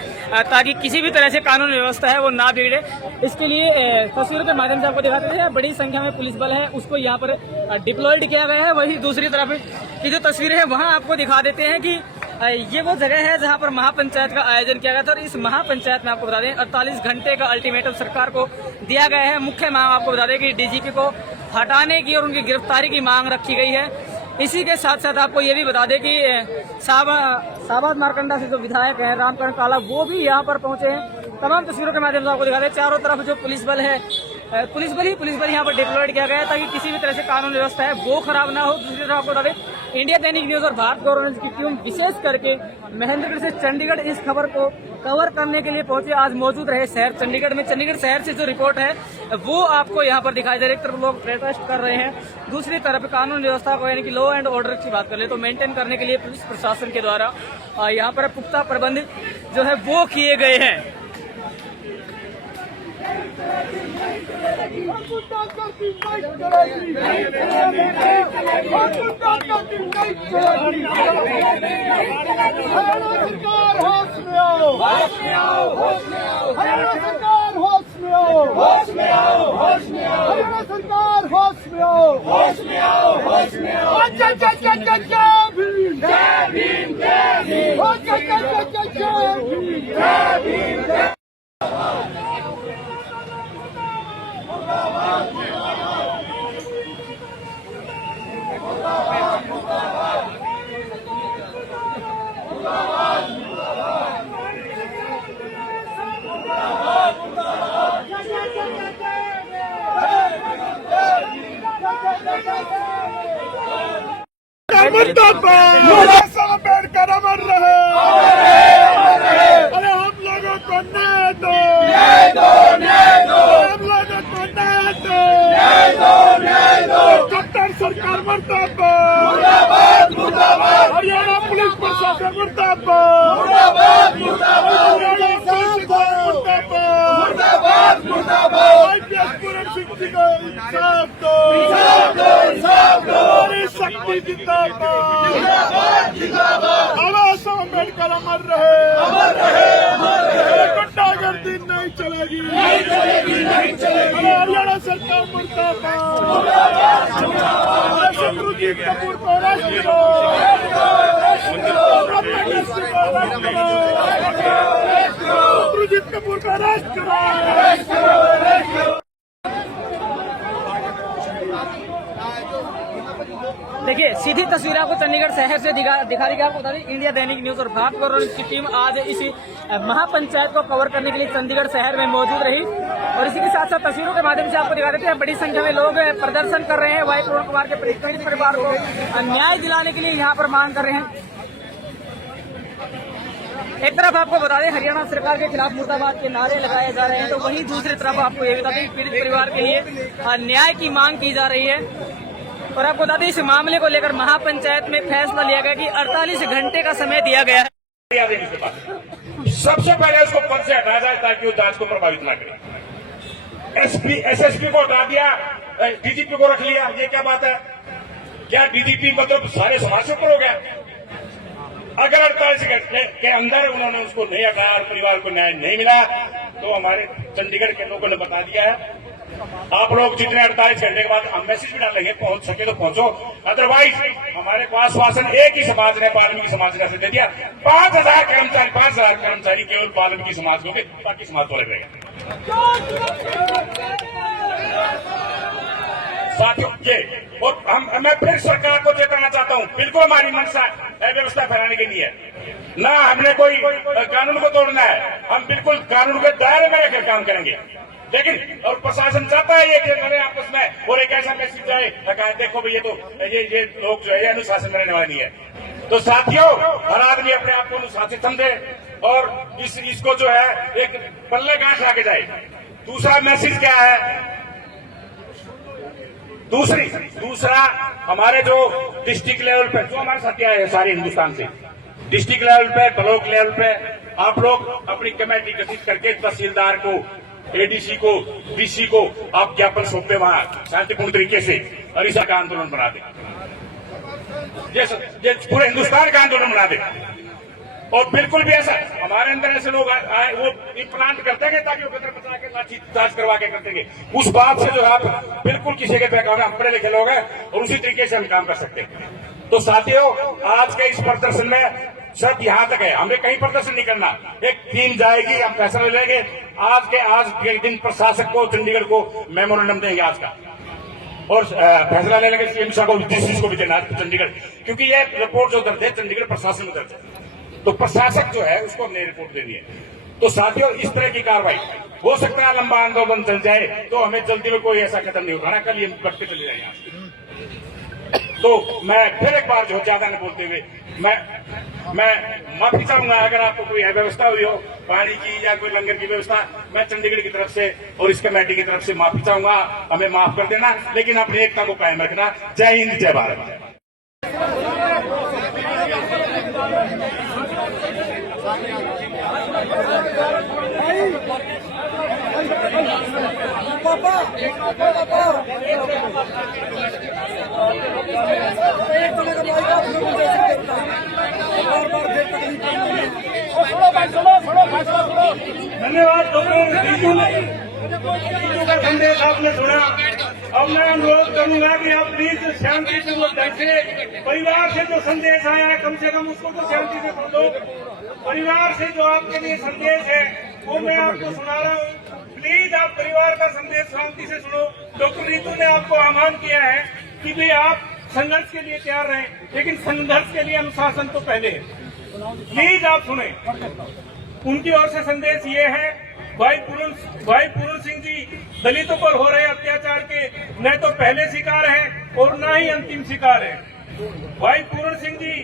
ताकि किसी भी तरह से कानून व्यवस्था है वो ना बिगड़े। इसके लिए तस्वीरों के माध्यम से आपको दिखाते हैं, बड़ी संख्या में पुलिस बल है उसको यहाँ पर डिप्लॉयड किया गया है। वही दूसरी तरफ की जो तस्वीरें हैं वहाँ आपको दिखा देते हैं कि ये वो जगह है जहाँ पर महापंचायत का आयोजन किया गया था। और इस महापंचायत में आपको बता दें 48 घंटे का अल्टीमेटम सरकार को दिया गया है। मुख्य मांग आपको बता दें कि डीजीपी को हटाने की और उनकी गिरफ्तारी की मांग रखी गई है। इसी के साथ साथ आपको ये भी बता दें कि साबाद मारकंडा से जो विधायक हैं रामकरण काला, वो भी यहाँ पर पहुंचे हैं। तमाम तस्वीरों के माध्यम से आपको दिखा दें, चारों तरफ जो पुलिस बल है, पुलिस बल यहाँ पर डिप्लॉयड किया गया है ताकि किसी भी तरह से कानून व्यवस्था है वो खराब ना हो। दूसरी तरफ आपको बता दें, इंडिया दैनिक न्यूज और भारत गौरव न्यूज की टीम विशेष करके महेंद्रगढ़ से चंडीगढ़ इस खबर को कवर करने के लिए पहुंचे। आज मौजूद रहे शहर चंडीगढ़ में। चंडीगढ़ शहर से जो रिपोर्ट है वो आपको यहाँ पर दिखाई दे रही है। एक तरफ लोग प्रोटेस्ट कर रहे हैं, दूसरी तरफ कानून व्यवस्था को यानी कि लॉ एंड ऑर्डर की बात कर ले तो मेंटेन करने के लिए पुलिस प्रशासन के द्वारा यहाँ पर पुख्ता प्रबंध जो है वो किए गए हैं। अम्बेडकर अमर रहे। अरे हम लोगों को न्याय दो, हम लोगों को न्याय दो। कट्टर सरकार मुर्दाबाद, हरियाणा पुलिस प्रशासन मुर्दाबाद, हरियाणा मुर्दाबाद। IPS पूरन सिंह जी को इंसाफ दो। नारी शक्ति जिंदाबाद बाबा साहब अम्बेडकर अमर रहे गुंडागर्दी नहीं चलेगी हरियाणा सरकार मुर्दाबाद शत्रुजीत कपूर को अरेस्ट करो शत्रुजीत कपूर को अरेस्ट करो। देखिए सीधी तस्वीर आपको चंडीगढ़ शहर से दिखा रही है। आपको बता दें इंडिया दैनिक न्यूज और भाग और इसकी टीम आज इसी महापंचायत को कवर करने के लिए चंडीगढ़ शहर में मौजूद रही और इसी के साथ साथ तस्वीरों के माध्यम से आपको दिखा देते हैं बड़ी संख्या में लोग प्रदर्शन कर रहे हैं। वाई प्रवीण कुमार के पीड़ित परिवार को न्याय दिलाने के लिए यहाँ पर मांग कर रहे हैं। एक तरफ आपको बता दें हरियाणा सरकार के खिलाफ मुर्दाबाद के नारे लगाए जा रहे हैं तो वहीं दूसरी तरफ आपको ये बता दें पीड़ित परिवार के लिए न्याय की मांग की जा रही है। और आपको बता दें इस मामले को लेकर महापंचायत में फैसला लिया गया कि 48 घंटे का समय दिया गया है। सबसे पहले उसको पद से हटाया जाए ताकि वो जांच को प्रभावित न करे। एसएसपी को हटा दिया, डीजीपी को रख लिया, ये क्या बात है? क्या डीजीपी मतलब सारे समाज से ऊपर हो गया? अगर 48 घंटे के अंदर उन्होंने उसको नहीं हटाया और परिवार को न्याय नहीं मिला तो हमारे चंडीगढ़ के लोगों ने बता दिया है आप लोग जितने 48 घंटे के बाद हम मैसेज भी डालेंगे, पहुंच सके तो पहुंचो, अदरवाइज हमारे को आश्वासन एक ही समाज ने वाल्मीकि समाज ने दे दिया 5,000 कर्मचारी केवल वाल्मीकि समाज के होंगे, बाकी समाज वाले रहेगा। साथियों ये और मैं फिर सरकार को चेताना चाहता हूं, बिल्कुल हमारी मंशा व्यवस्था फैलाने के लिए ना हमने कोई कानून को तोड़ना है, हम बिल्कुल कानून के दायरे में रहकर काम करेंगे। लेकिन और प्रशासन चाहता है ये कि लड़े आपस में और एक ऐसा मैसेज जाए देखो भैया तो ये लोग जो है अनुशासन में रहने वाले नहीं है। तो साथियों हर आदमी अपने आप को अनुशासित समझे और इसको जो है एक पल्ले गांठ लाके जाए। दूसरा मैसेज क्या है? दूसरा हमारे जो डिस्ट्रिक्ट लेवल पे जो हमारे साथी आए हैं सारे हिंदुस्तान से, डिस्ट्रिक्ट लेवल पे ब्लॉक लेवल पे आप लोग अपनी कमेटी गठित करके तहसीलदार को, एडीसी को, डीसी को आप ज्ञापन सौंपे वहां शांतिपूर्ण तरीके से और इसका आंदोलन बना दे, ये पूरे हिंदुस्तान का आंदोलन बना दे। और बिल्कुल भी ऐसा हमारे अंदर ऐसे लोग आए वो इम्प्लांट करते हैं ताकि वो कचरा बचा के लाठी चार्ज करवा के करते हैं, उस बात से जो है आप बिल्कुल किसी के बैकग्राउंड में हम पढ़े लिखे लोग हैं और उसी तरीके से हम काम कर सकते हैं। तो साथियों आज के इस प्रदर्शन में सब यहाँ तक है, हमें कहीं प्रदर्शन नहीं करना, एक टीम जाएगी, हम फैसला लेंगे। आज के दिन प्रशासक को चंडीगढ़ को मेमोरेंडम देंगे आज का और फैसला ले लेंगे सीएम साहब को, डीसी को भी देना चंडीगढ़, क्योंकि ये रिपोर्ट जो दर्ज है चंडीगढ़ प्रशासन में दर्ज है तो प्रशासक जो है उसको अपनी रिपोर्ट देनी है। तो साथियों इस तरह की कार्रवाई हो सकता है लंबा आंदोलन चल जाए तो हमें जल्दी में कोई ऐसा कदम नहीं उठाना, कल ये करते चले जाएंगे। तो मैं फिर एक बार जो ज्यादा नहीं बोलते हुए मैं माफी चाहूंगा अगर आपको कोई व्यवस्था हुई हो पानी की या कोई लंगर की व्यवस्था, मैं चंडीगढ़ की तरफ से और इस कमेटी की तरफ से माफी चाहूंगा, हमें माफ कर देना, लेकिन अपनी एकता को कायम रखना। जय हिंद जय भारत। धन्यवाद डॉक्टर रीतू का संदेश आपने सुना। अब मैं अनुरोध करूंगा कि आप प्लीज शांति से परिवार से जो संदेश आया है कम से कम उसको तो शांति से सुन लो। परिवार से जो आपके लिए संदेश है वो मैं आपको सुना रहा हूँ, प्लीज आप परिवार का संदेश शांति से सुनो। डॉक्टर रीतू ने आपको आह्वान किया है कि भाई आप संघर्ष के लिए तैयार रहें, लेकिन संघर्ष के लिए अनुशासन तो पहले है। प्लीज आप सुने, उनकी ओर से संदेश ये है, भाई पूर्ण सिंह जी दलितों पर हो रहे अत्याचार के न तो पहले शिकार हैं और न ही अंतिम शिकार हैं। भाई पूर्ण सिंह जी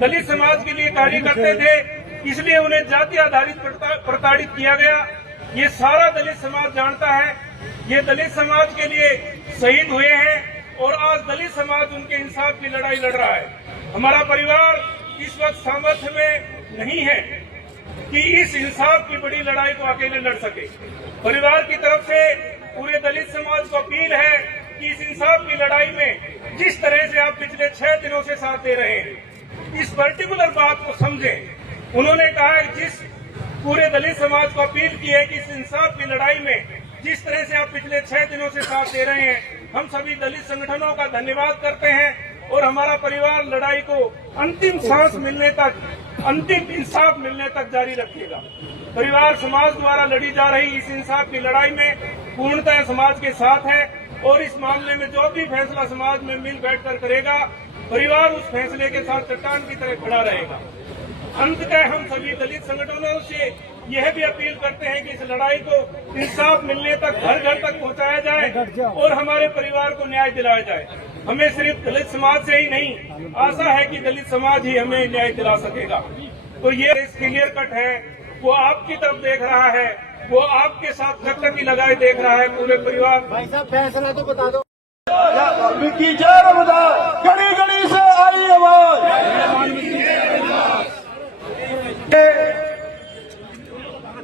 दलित समाज के लिए कार्य करते थे, इसलिए उन्हें जाति आधारित प्रताड़ित किया गया। ये सारा दलित समाज जानता है, ये दलित समाज के लिए शहीद हुए हैं और आज दलित समाज उनके इंसाफ की लड़ाई लड़ रहा है। हमारा परिवार इस वक्त सामर्थ्य में नहीं है कि इस इंसाफ की बड़ी लड़ाई को अकेले लड़ सके। परिवार की तरफ से पूरे दलित समाज को अपील है कि इस इंसाफ की लड़ाई में जिस तरह से आप पिछले 6 दिनों से साथ दे रहे हैं, इस पर्टिकुलर बात को समझें। उन्होंने कहा है जिस पूरे दलित समाज को अपील की है कि इस इंसाफ की लड़ाई में जिस तरह से आप पिछले 6 दिनों से साथ दे रहे हैं, हम सभी दलित संगठनों का धन्यवाद करते हैं और हमारा परिवार लड़ाई को अंतिम सांस मिलने तक, अंतिम इंसाफ मिलने तक जारी रखेगा। परिवार समाज द्वारा लड़ी जा रही इस इंसाफ की लड़ाई में पूर्णतः समाज के साथ है और इस मामले में जो भी फैसला समाज में मिल बैठकर करेगा, परिवार उस फैसले के साथ चट्टान की तरह खड़ा रहेगा। अंततः हम सभी दलित संगठनों से यह भी अपील करते हैं कि इस लड़ाई को इंसाफ मिलने तक, घर घर तक पहुंचाया जाए और हमारे परिवार को न्याय दिलाया जाए। हमें सिर्फ दलित समाज से ही नहीं, आशा है कि दलित समाज ही हमें न्याय दिला सकेगा। तो ये क्लियर कट है, वो आपकी तरफ देख रहा है, वो आपके साथ टकटकी लगाए देख रहा है पूरे परिवार। भाई साहब फैसला तो बता दो। वाल्मीकि जय रमदास, गली गली से आई आवाज।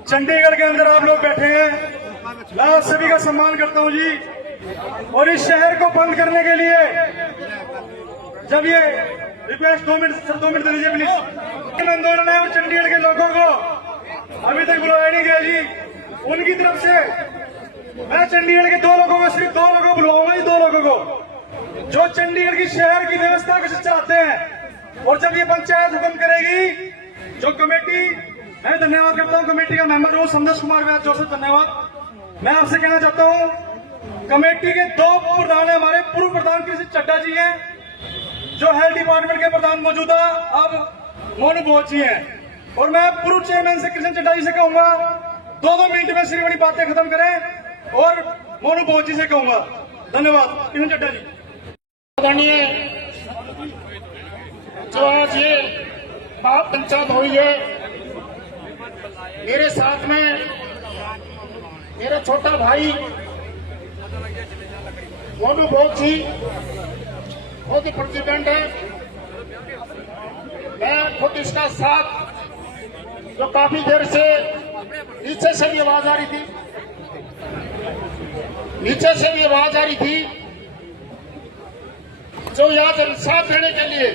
चंडीगढ़ के अंदर आप लोग बैठे हैं, मैं आप सभी का सम्मान करता हूं जी। और इस शहर को बंद करने के लिए जब ये रिक्वेस्ट 2 मिनट दे दीजिए प्लीज। आंदोलन है और चंडीगढ़ के लोगों को अभी तक बुलाया नहीं गया जी। उनकी तरफ से मैं चंडीगढ़ के 2 लोगों को, सिर्फ 2 लोगों को बुलाऊंगा जी, 2 लोगों को जो चंडीगढ़ की शहर की व्यवस्था को चाहते हैं। और जब ये पंचायत हुक्म करेगी, जो कमेटी, मैं धन्यवाद करता हूं कमेटी का मेंबर जो संदेश कुमार व्यास जोर से धन्यवाद। मैं आपसे कहना चाहता हूं कमेटी के 2 प्रधान है, हमारे पूर्व प्रधान कृषि चड्डा जी हैं, जो हेल्थ डिपार्टमेंट के प्रधान मौजूदा अब मोनू बोध जी हैं, और मैं पूर्व चेयरमैन से कृष्ण चड्डा जी से कहूंगा 2-2 मिनट में सिर्फ बड़ी बातें खत्म करें और मोनू बोध जी से कहूंगा। धन्यवाद कृष्ण चड्डा जी। आदरणीय जो आज ये बात पंचायत हुई है, मेरे साथ में मेरा छोटा भाई मोनू बोध जी बहुत ही प्रतिबंध है। मैं खुद इसका साथ, जो काफी देर से नीचे से भी आवाज आ रही थी, जो यहाँ इंसाफ देने के लिए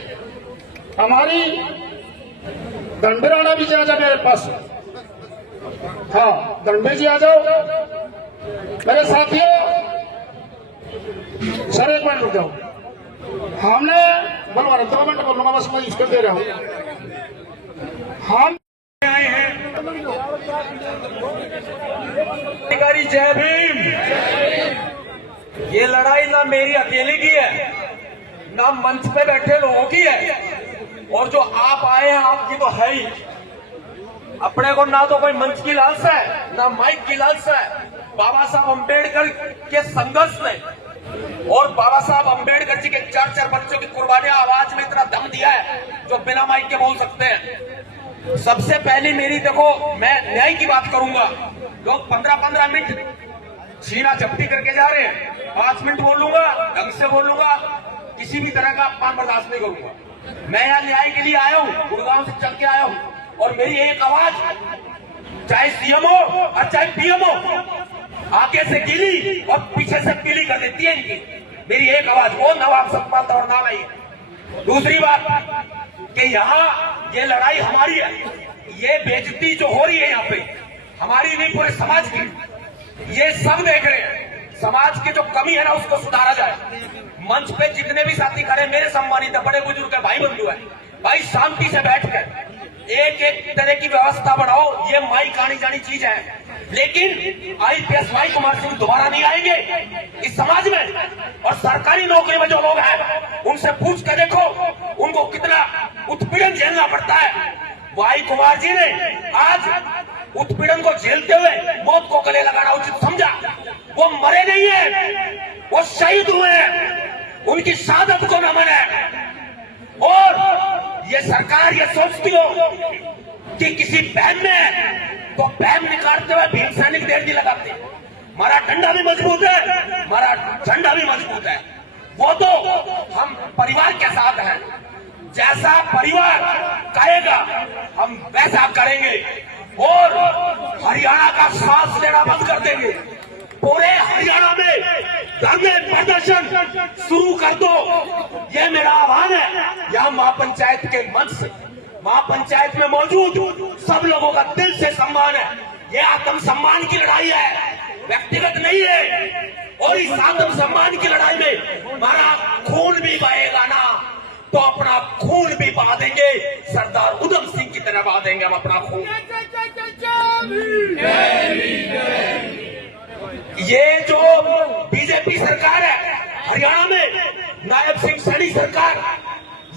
हमारी दंडराना भी आ जाओ मेरे पास। हाँ दंडे जी आ जाओ मेरे साथियों। सर एक मिनट रुक जाओ, हमने बोलवा रहा 2 मिनट बोलूंगा, बस मैं इसको दे रहा हूँ। हम आए हैं अधिकारी, जय भीम। ये लड़ाई ना मेरी अकेले की है, ना मंच पे बैठे लोगों की है, और जो आप आए हैं आपकी तो है ही। अपने को ना तो कोई मंच की लालसा है, ना माइक की लालसा है। बाबा साहब अम्बेडकर के संघर्ष ने और बाबा साहब अम्बेडकर जी के 4 बच्चों की कुर्बानियां आवाज में इतना दम दिया है जो बिना माइक के बोल सकते हैं। सबसे पहले मेरी देखो, मैं न्याय की बात करूंगा। लोग 15-15 मिनट छीना झपटी करके जा रहे हैं, 5 मिनट बोलूंगा, ढंग से बोलूंगा, किसी भी तरह का अपमान बर्दाश्त नहीं करूंगा। मैं यहाँ न्याय के लिए आया हूँ, गुड़गांव से चल के आया हूँ, और मेरी एक आवाज, चाहे सीएम हो और चाहे पीएम हो, आगे से गीली और पीछे से पीली कर देती है इनकी। मेरी एक आवाज, वो नवाब सतपाल और नाम है। दूसरी बात कि यहाँ ये लड़ाई हमारी है, ये बेइज्जती जो हो रही है यहाँ पे हमारी नहीं, पूरे समाज की। ये सब देख रहे हैं, समाज की जो कमी है ना उसको सुधारा जाए। मंच पे जितने भी साथी खड़े मेरे सम्मानित है, बड़े बुजुर्ग है, भाई बंधु है, भाई शांति से बैठकर एक तरह की व्यवस्था बनाओ। ये माइक आनी जानी चीज है, लेकिन IPS वाई कुमार सिंह दोबारा नहीं आएंगे इस समाज में। और सरकारी नौकरी में जो लोग हैं उनसे पूछ कर देखो उनको कितना उत्पीड़न झेलना पड़ता है। वाई कुमार जी ने आज उत्पीड़न को झेलते हुए मौत को गले लगाना उचित समझा। वो मरे नहीं है, वो शहीद हुए हैं, उनकी शहादत को नमन है। और ये सरकार ये सोचती हो कि किसी बहन में तो बहन निकालते हुए भीम सैनिक देर नहीं लगाते। हमारा डंडा भी मजबूत है, हमारा झंडा भी मजबूत है। वो तो हम परिवार के साथ हैं, जैसा परिवार कहेगा हम वैसा करेंगे और हरियाणा का सांस लेना बंद कर देंगे। पूरे हरियाणा में धरने प्रदर्शन शुरू कर दो, ये मेरा आह्वान है। यहाँ महापंचायत के मंच से, महापंचायत में मौजूद सब लोगों का दिल से सम्मान है। ये आत्म सम्मान की लड़ाई है, व्यक्तिगत नहीं है। और इस आत्म सम्मान की लड़ाई में हमारा खून भी बहेगा ना, तो अपना खून भी बहा देंगे, सरदार उधम सिंह की तरह बहा देंगे हम अपना खून। ये जो बीजेपी सरकार है हरियाणा में, नायब सिंह सैनी सरकार,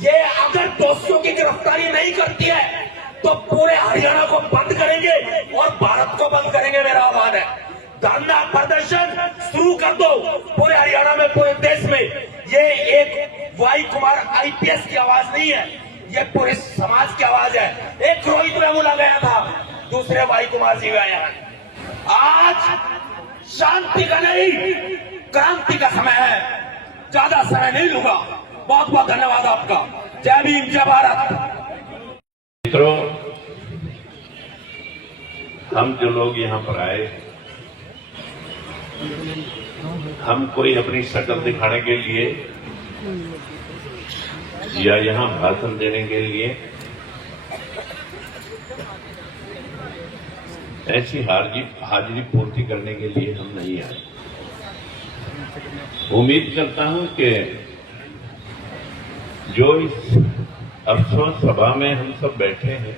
ये अगर दोषियों की गिरफ्तारी नहीं करती है तो पूरे हरियाणा को बंद करेंगे और भारत को बंद करेंगे, मेरा आह्वान है। धरना प्रदर्शन शुरू कर दो पूरे हरियाणा में, पूरे देश में। ये एक वाई कुमार आईपीएस की आवाज नहीं है, ये पूरे समाज की आवाज है। एक रोहित वेमुला गया था, दूसरे वाई कुमार जी गए हैं। आज शांति का नहीं, क्रांति का समय है, ज्यादा समय नहीं लूंगा। बहुत बहुत धन्यवाद आपका। जय भीम, जय भारत। मित्रों, हम जो लोग यहाँ पर आए, हम कोई अपनी शक्ल दिखाने के लिए या यहाँ भाषण देने के लिए ऐसी हाजिरी पूर्ति करने के लिए हम नहीं आए। उम्मीद करता हूं कि जो इस अफसोस सभा में हम सब बैठे हैं,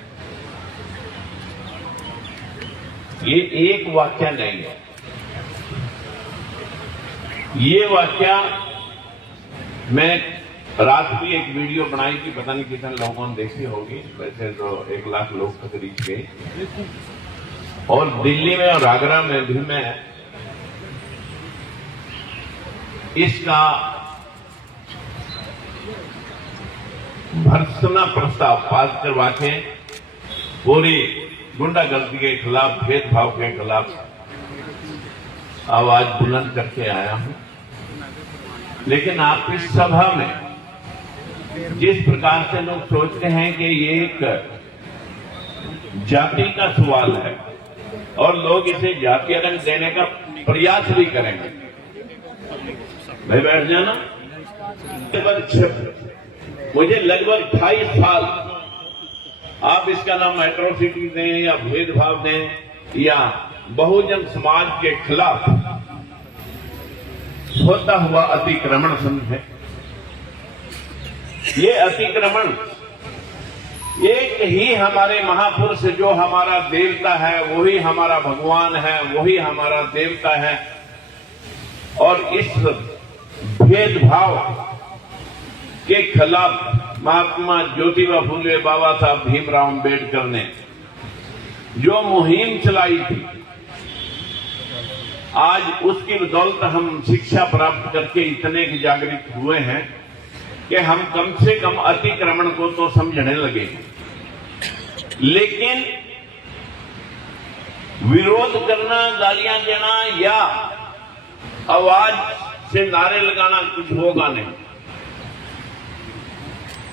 ये एक वाक्या नहीं है। ये वाक्या, मैं रात भी एक वीडियो बनाई थी, पता नहीं कितने लोगों ने देखी होगी, वैसे तो 1 लाख लोग तक रीच गए। और दिल्ली में और आगरा में भी मैं इसका भर्त्सना प्रस्ताव पास करवा के पूरी गुंडागर्दी के खिलाफ, भेदभाव के खिलाफ आवाज बुलंद करके आया हूं। लेकिन आपकी सभा में जिस प्रकार से लोग सोचते हैं कि ये एक जाति का सवाल है और लोग इसे जातीय रंग देने का प्रयास भी करेंगे, भाई बैठ जाना। मुझे लगभग 28 साल, आप इसका नाम एट्रोसिटी दें या भेदभाव दें या बहुजन समाज के खिलाफ होता हुआ अतिक्रमण समझे। ये अतिक्रमण एक ही हमारे महापुरुष, जो हमारा देवता है वही हमारा भगवान है, वही हमारा देवता है। और इस भेदभाव के खिलाफ महात्मा ज्योतिबा फुले, बाबा साहब भीमराव अम्बेडकर ने जो मुहिम चलाई थी, आज उसकी बदौलत हम शिक्षा प्राप्त करके इतने जागृत हुए हैं कि हम कम से कम अतिक्रमण को तो समझने लगे। लेकिन विरोध करना, गालियां देना या आवाज से नारे लगाना कुछ होगा नहीं।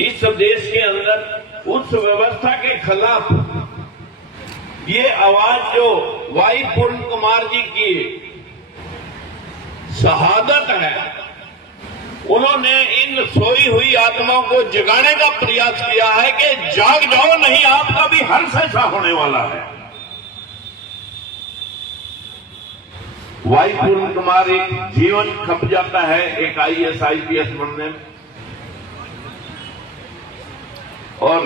इस देश के अंदर उस व्यवस्था के खिलाफ ये आवाज जो वाई पूर्ण कुमार जी की शहादत है, उन्होंने इन सोई हुई आत्माओं को जगाने का प्रयास किया है कि जाग जाओ, नहीं आपका भी हर्ष ऐसा होने वाला है। वाई पूर्ण कुमार एक जीवन खप जाता है एक आईएएस आईपीएस बनने में, और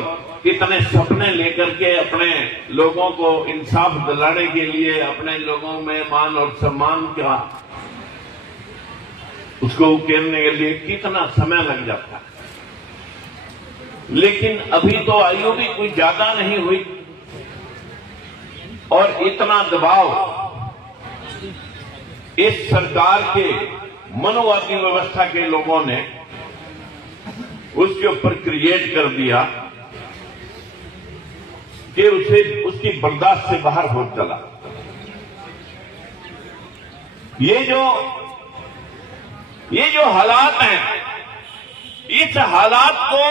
कितने सपने लेकर के अपने लोगों को इंसाफ दिलाने के लिए, अपने लोगों में मान और सम्मान का उसको उकेरने के लिए कितना समय लग जाता है। लेकिन अभी तो आयु भी कोई ज्यादा नहीं हुई और इतना दबाव इस सरकार के मनोवादी व्यवस्था के लोगों ने उसके ऊपर क्रिएट कर दिया कि उसे उसकी बर्दाश्त से बाहर हो चला। ये जो हालात हैं, इस हालात को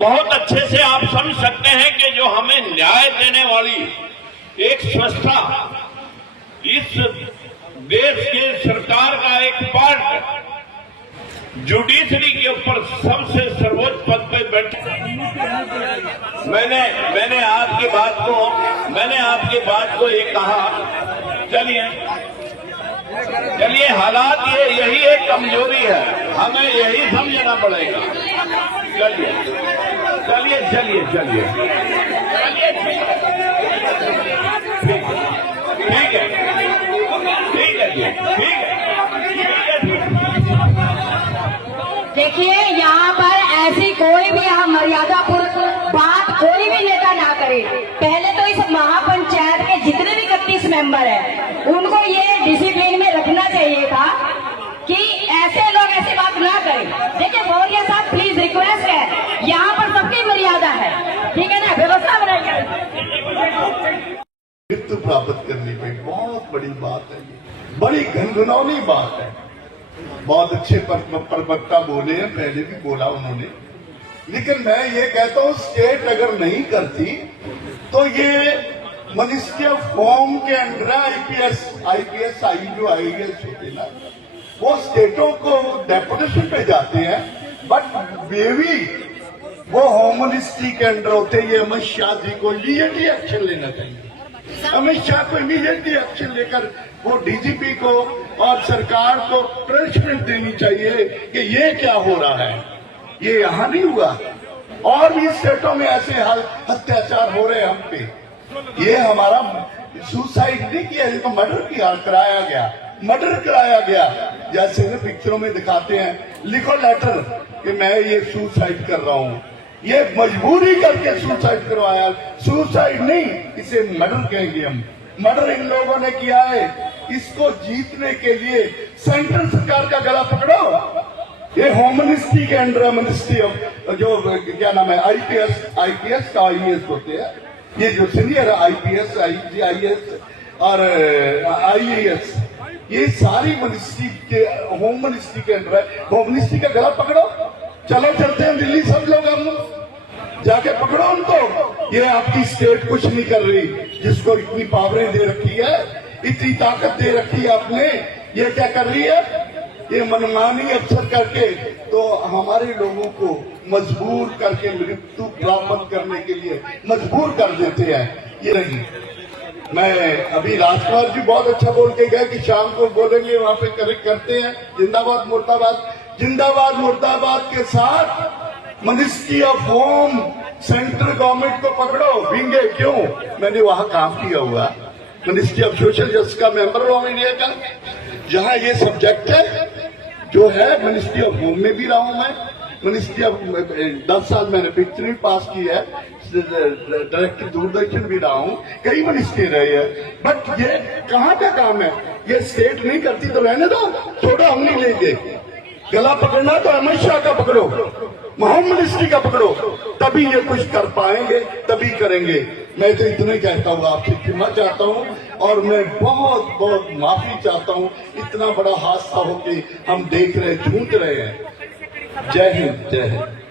बहुत अच्छे से आप समझ सकते हैं कि जो हमें न्याय देने वाली एक संस्था इस देश के सरकार का एक पार्ट जुडिशरी के ऊपर सबसे सर्वोच्च पद पे बैठे। मैंने आपकी बात को ये कहा, चलिए हालात यही एक कमजोरी है, हमें यही समझना पड़ेगा। चलिए ठीक है देखिए, यहाँ पर ऐसी कोई भी आप मर्यादापूर्ण बात कोई भी नेता ना करे। पहले तो इस महापंचायत के जितने भी 31 मेंबर हैं, उनको ये डिसिप्लिन में रखना चाहिए था कि ऐसे लोग ऐसी बात ना करें। देखिए मौर्य साहब, प्लीज रिक्वेस्ट है, यहाँ पर सबकी मर्यादा है, ठीक है ना, व्यवस्था बनाइए। मृत्यु प्राप्त करने पे बहुत बड़ी बात है, बड़ी घनघनौनी बात है। बहुत अच्छे प्रवक्ता बोले हैं, पहले भी बोला उन्होंने, लेकिन मैं ये कहता हूं स्टेट अगर नहीं करती तो ये मिनिस्ट्री ऑफ होम के अंडर आईपीएस आई जो आईएएस होते ना, वो स्टेटों को डेपुटेशन पे जाते हैं, बट वे भी वो होम मिनिस्ट्री के अंडर होते हैं। ये अमित शाह जी को इमीडिएटली एक्शन लेना चाहिए। अमित शाह को इमीडिएटली एक्शन लेकर वो डीजीपी को और सरकार को पनिशमेंट देनी चाहिए कि ये क्या हो रहा है, ये यहां नहीं हुआ, और भी स्टेटों में ऐसे अत्याचार हो रहे हैं हम पे। ये हमारा सुसाइड नहीं किया, इनको मर्डर कराया गया, जैसे ना पिक्चरों में दिखाते हैं, लिखो लेटर कि मैं ये सुसाइड कर रहा हूं, ये मजबूरी करके सुसाइड करवाया। सुसाइड नहीं, इसे मर्डर कहेंगे हम। मर्डर इन लोगों ने किया है। इसको जीतने के लिए सेंट्रल सरकार का गला पकड़ो। ये होम मिनिस्ट्री के अंडर मिनिस्ट्री ऑफ जो क्या नाम है आईपीएस का आईएएस होते हैं, ये जो सीनियर आईपीएस आईएएस और आईएएस, ये सारी मिनिस्ट्री के होम मिनिस्ट्री के अंडर है। होम मिनिस्ट्री का गला पकड़ो, चलो चलते हैं दिल्ली सब लोग, हम जाके पकड़ो उनको। ये आपकी स्टेट कुछ नहीं कर रही, जिसको इतनी पावरें दे रखी है, इतनी ताकत दे रखी है आपने, ये क्या कर रही है? ये मनमानी अफसर करके तो हमारे लोगों को मजबूर करके मृत्यु प्राप्त करने के लिए मजबूर कर देते हैं। ये नहीं, मैं अभी राजकुमार जी बहुत अच्छा बोल के गए कि शाम को बोलेंगे, वहां पे करेक्ट करते हैं। जिंदाबाद मुर्दाबाद, जिंदाबाद मुर्दाबाद के साथ ministry of home central government को पकड़ो। विंगे क्यों? मैंने वहां काम किया हुआ, मिनिस्ट्री ऑफ सोशल जस्टिस का मेंबर रहा हूं इंडिया का, जहां ये सब्जेक्ट है जो है। मिनिस्ट्री ऑफ होम में भी रहा हूं मैं, मिनिस्ट्री ऑफ 10 साल मैंने पिक्चर भी पास की है, डायरेक्टर दूरदर्शन भी रहा हूं, कई मिनिस्ट्री रहे हैं। बट ये कहाँ का काम है? ये स्टेट नहीं करती तो रहने दो, छोड़ो, हम नहीं लेंगे। गला पकड़ना तो अमित शाह का पकड़ो, होम मिनिस्ट्री का पकड़ो, तभी ये कुछ कर पाएंगे, तभी करेंगे। मैं तो इतने कहता हूँ, आपसे क्षमा चाहता हूँ, और मैं बहुत बहुत माफी चाहता हूँ। इतना बड़ा हादसा होके हम देख रहे, झूठ रहे हैं। जय हिंद, जय हिंद।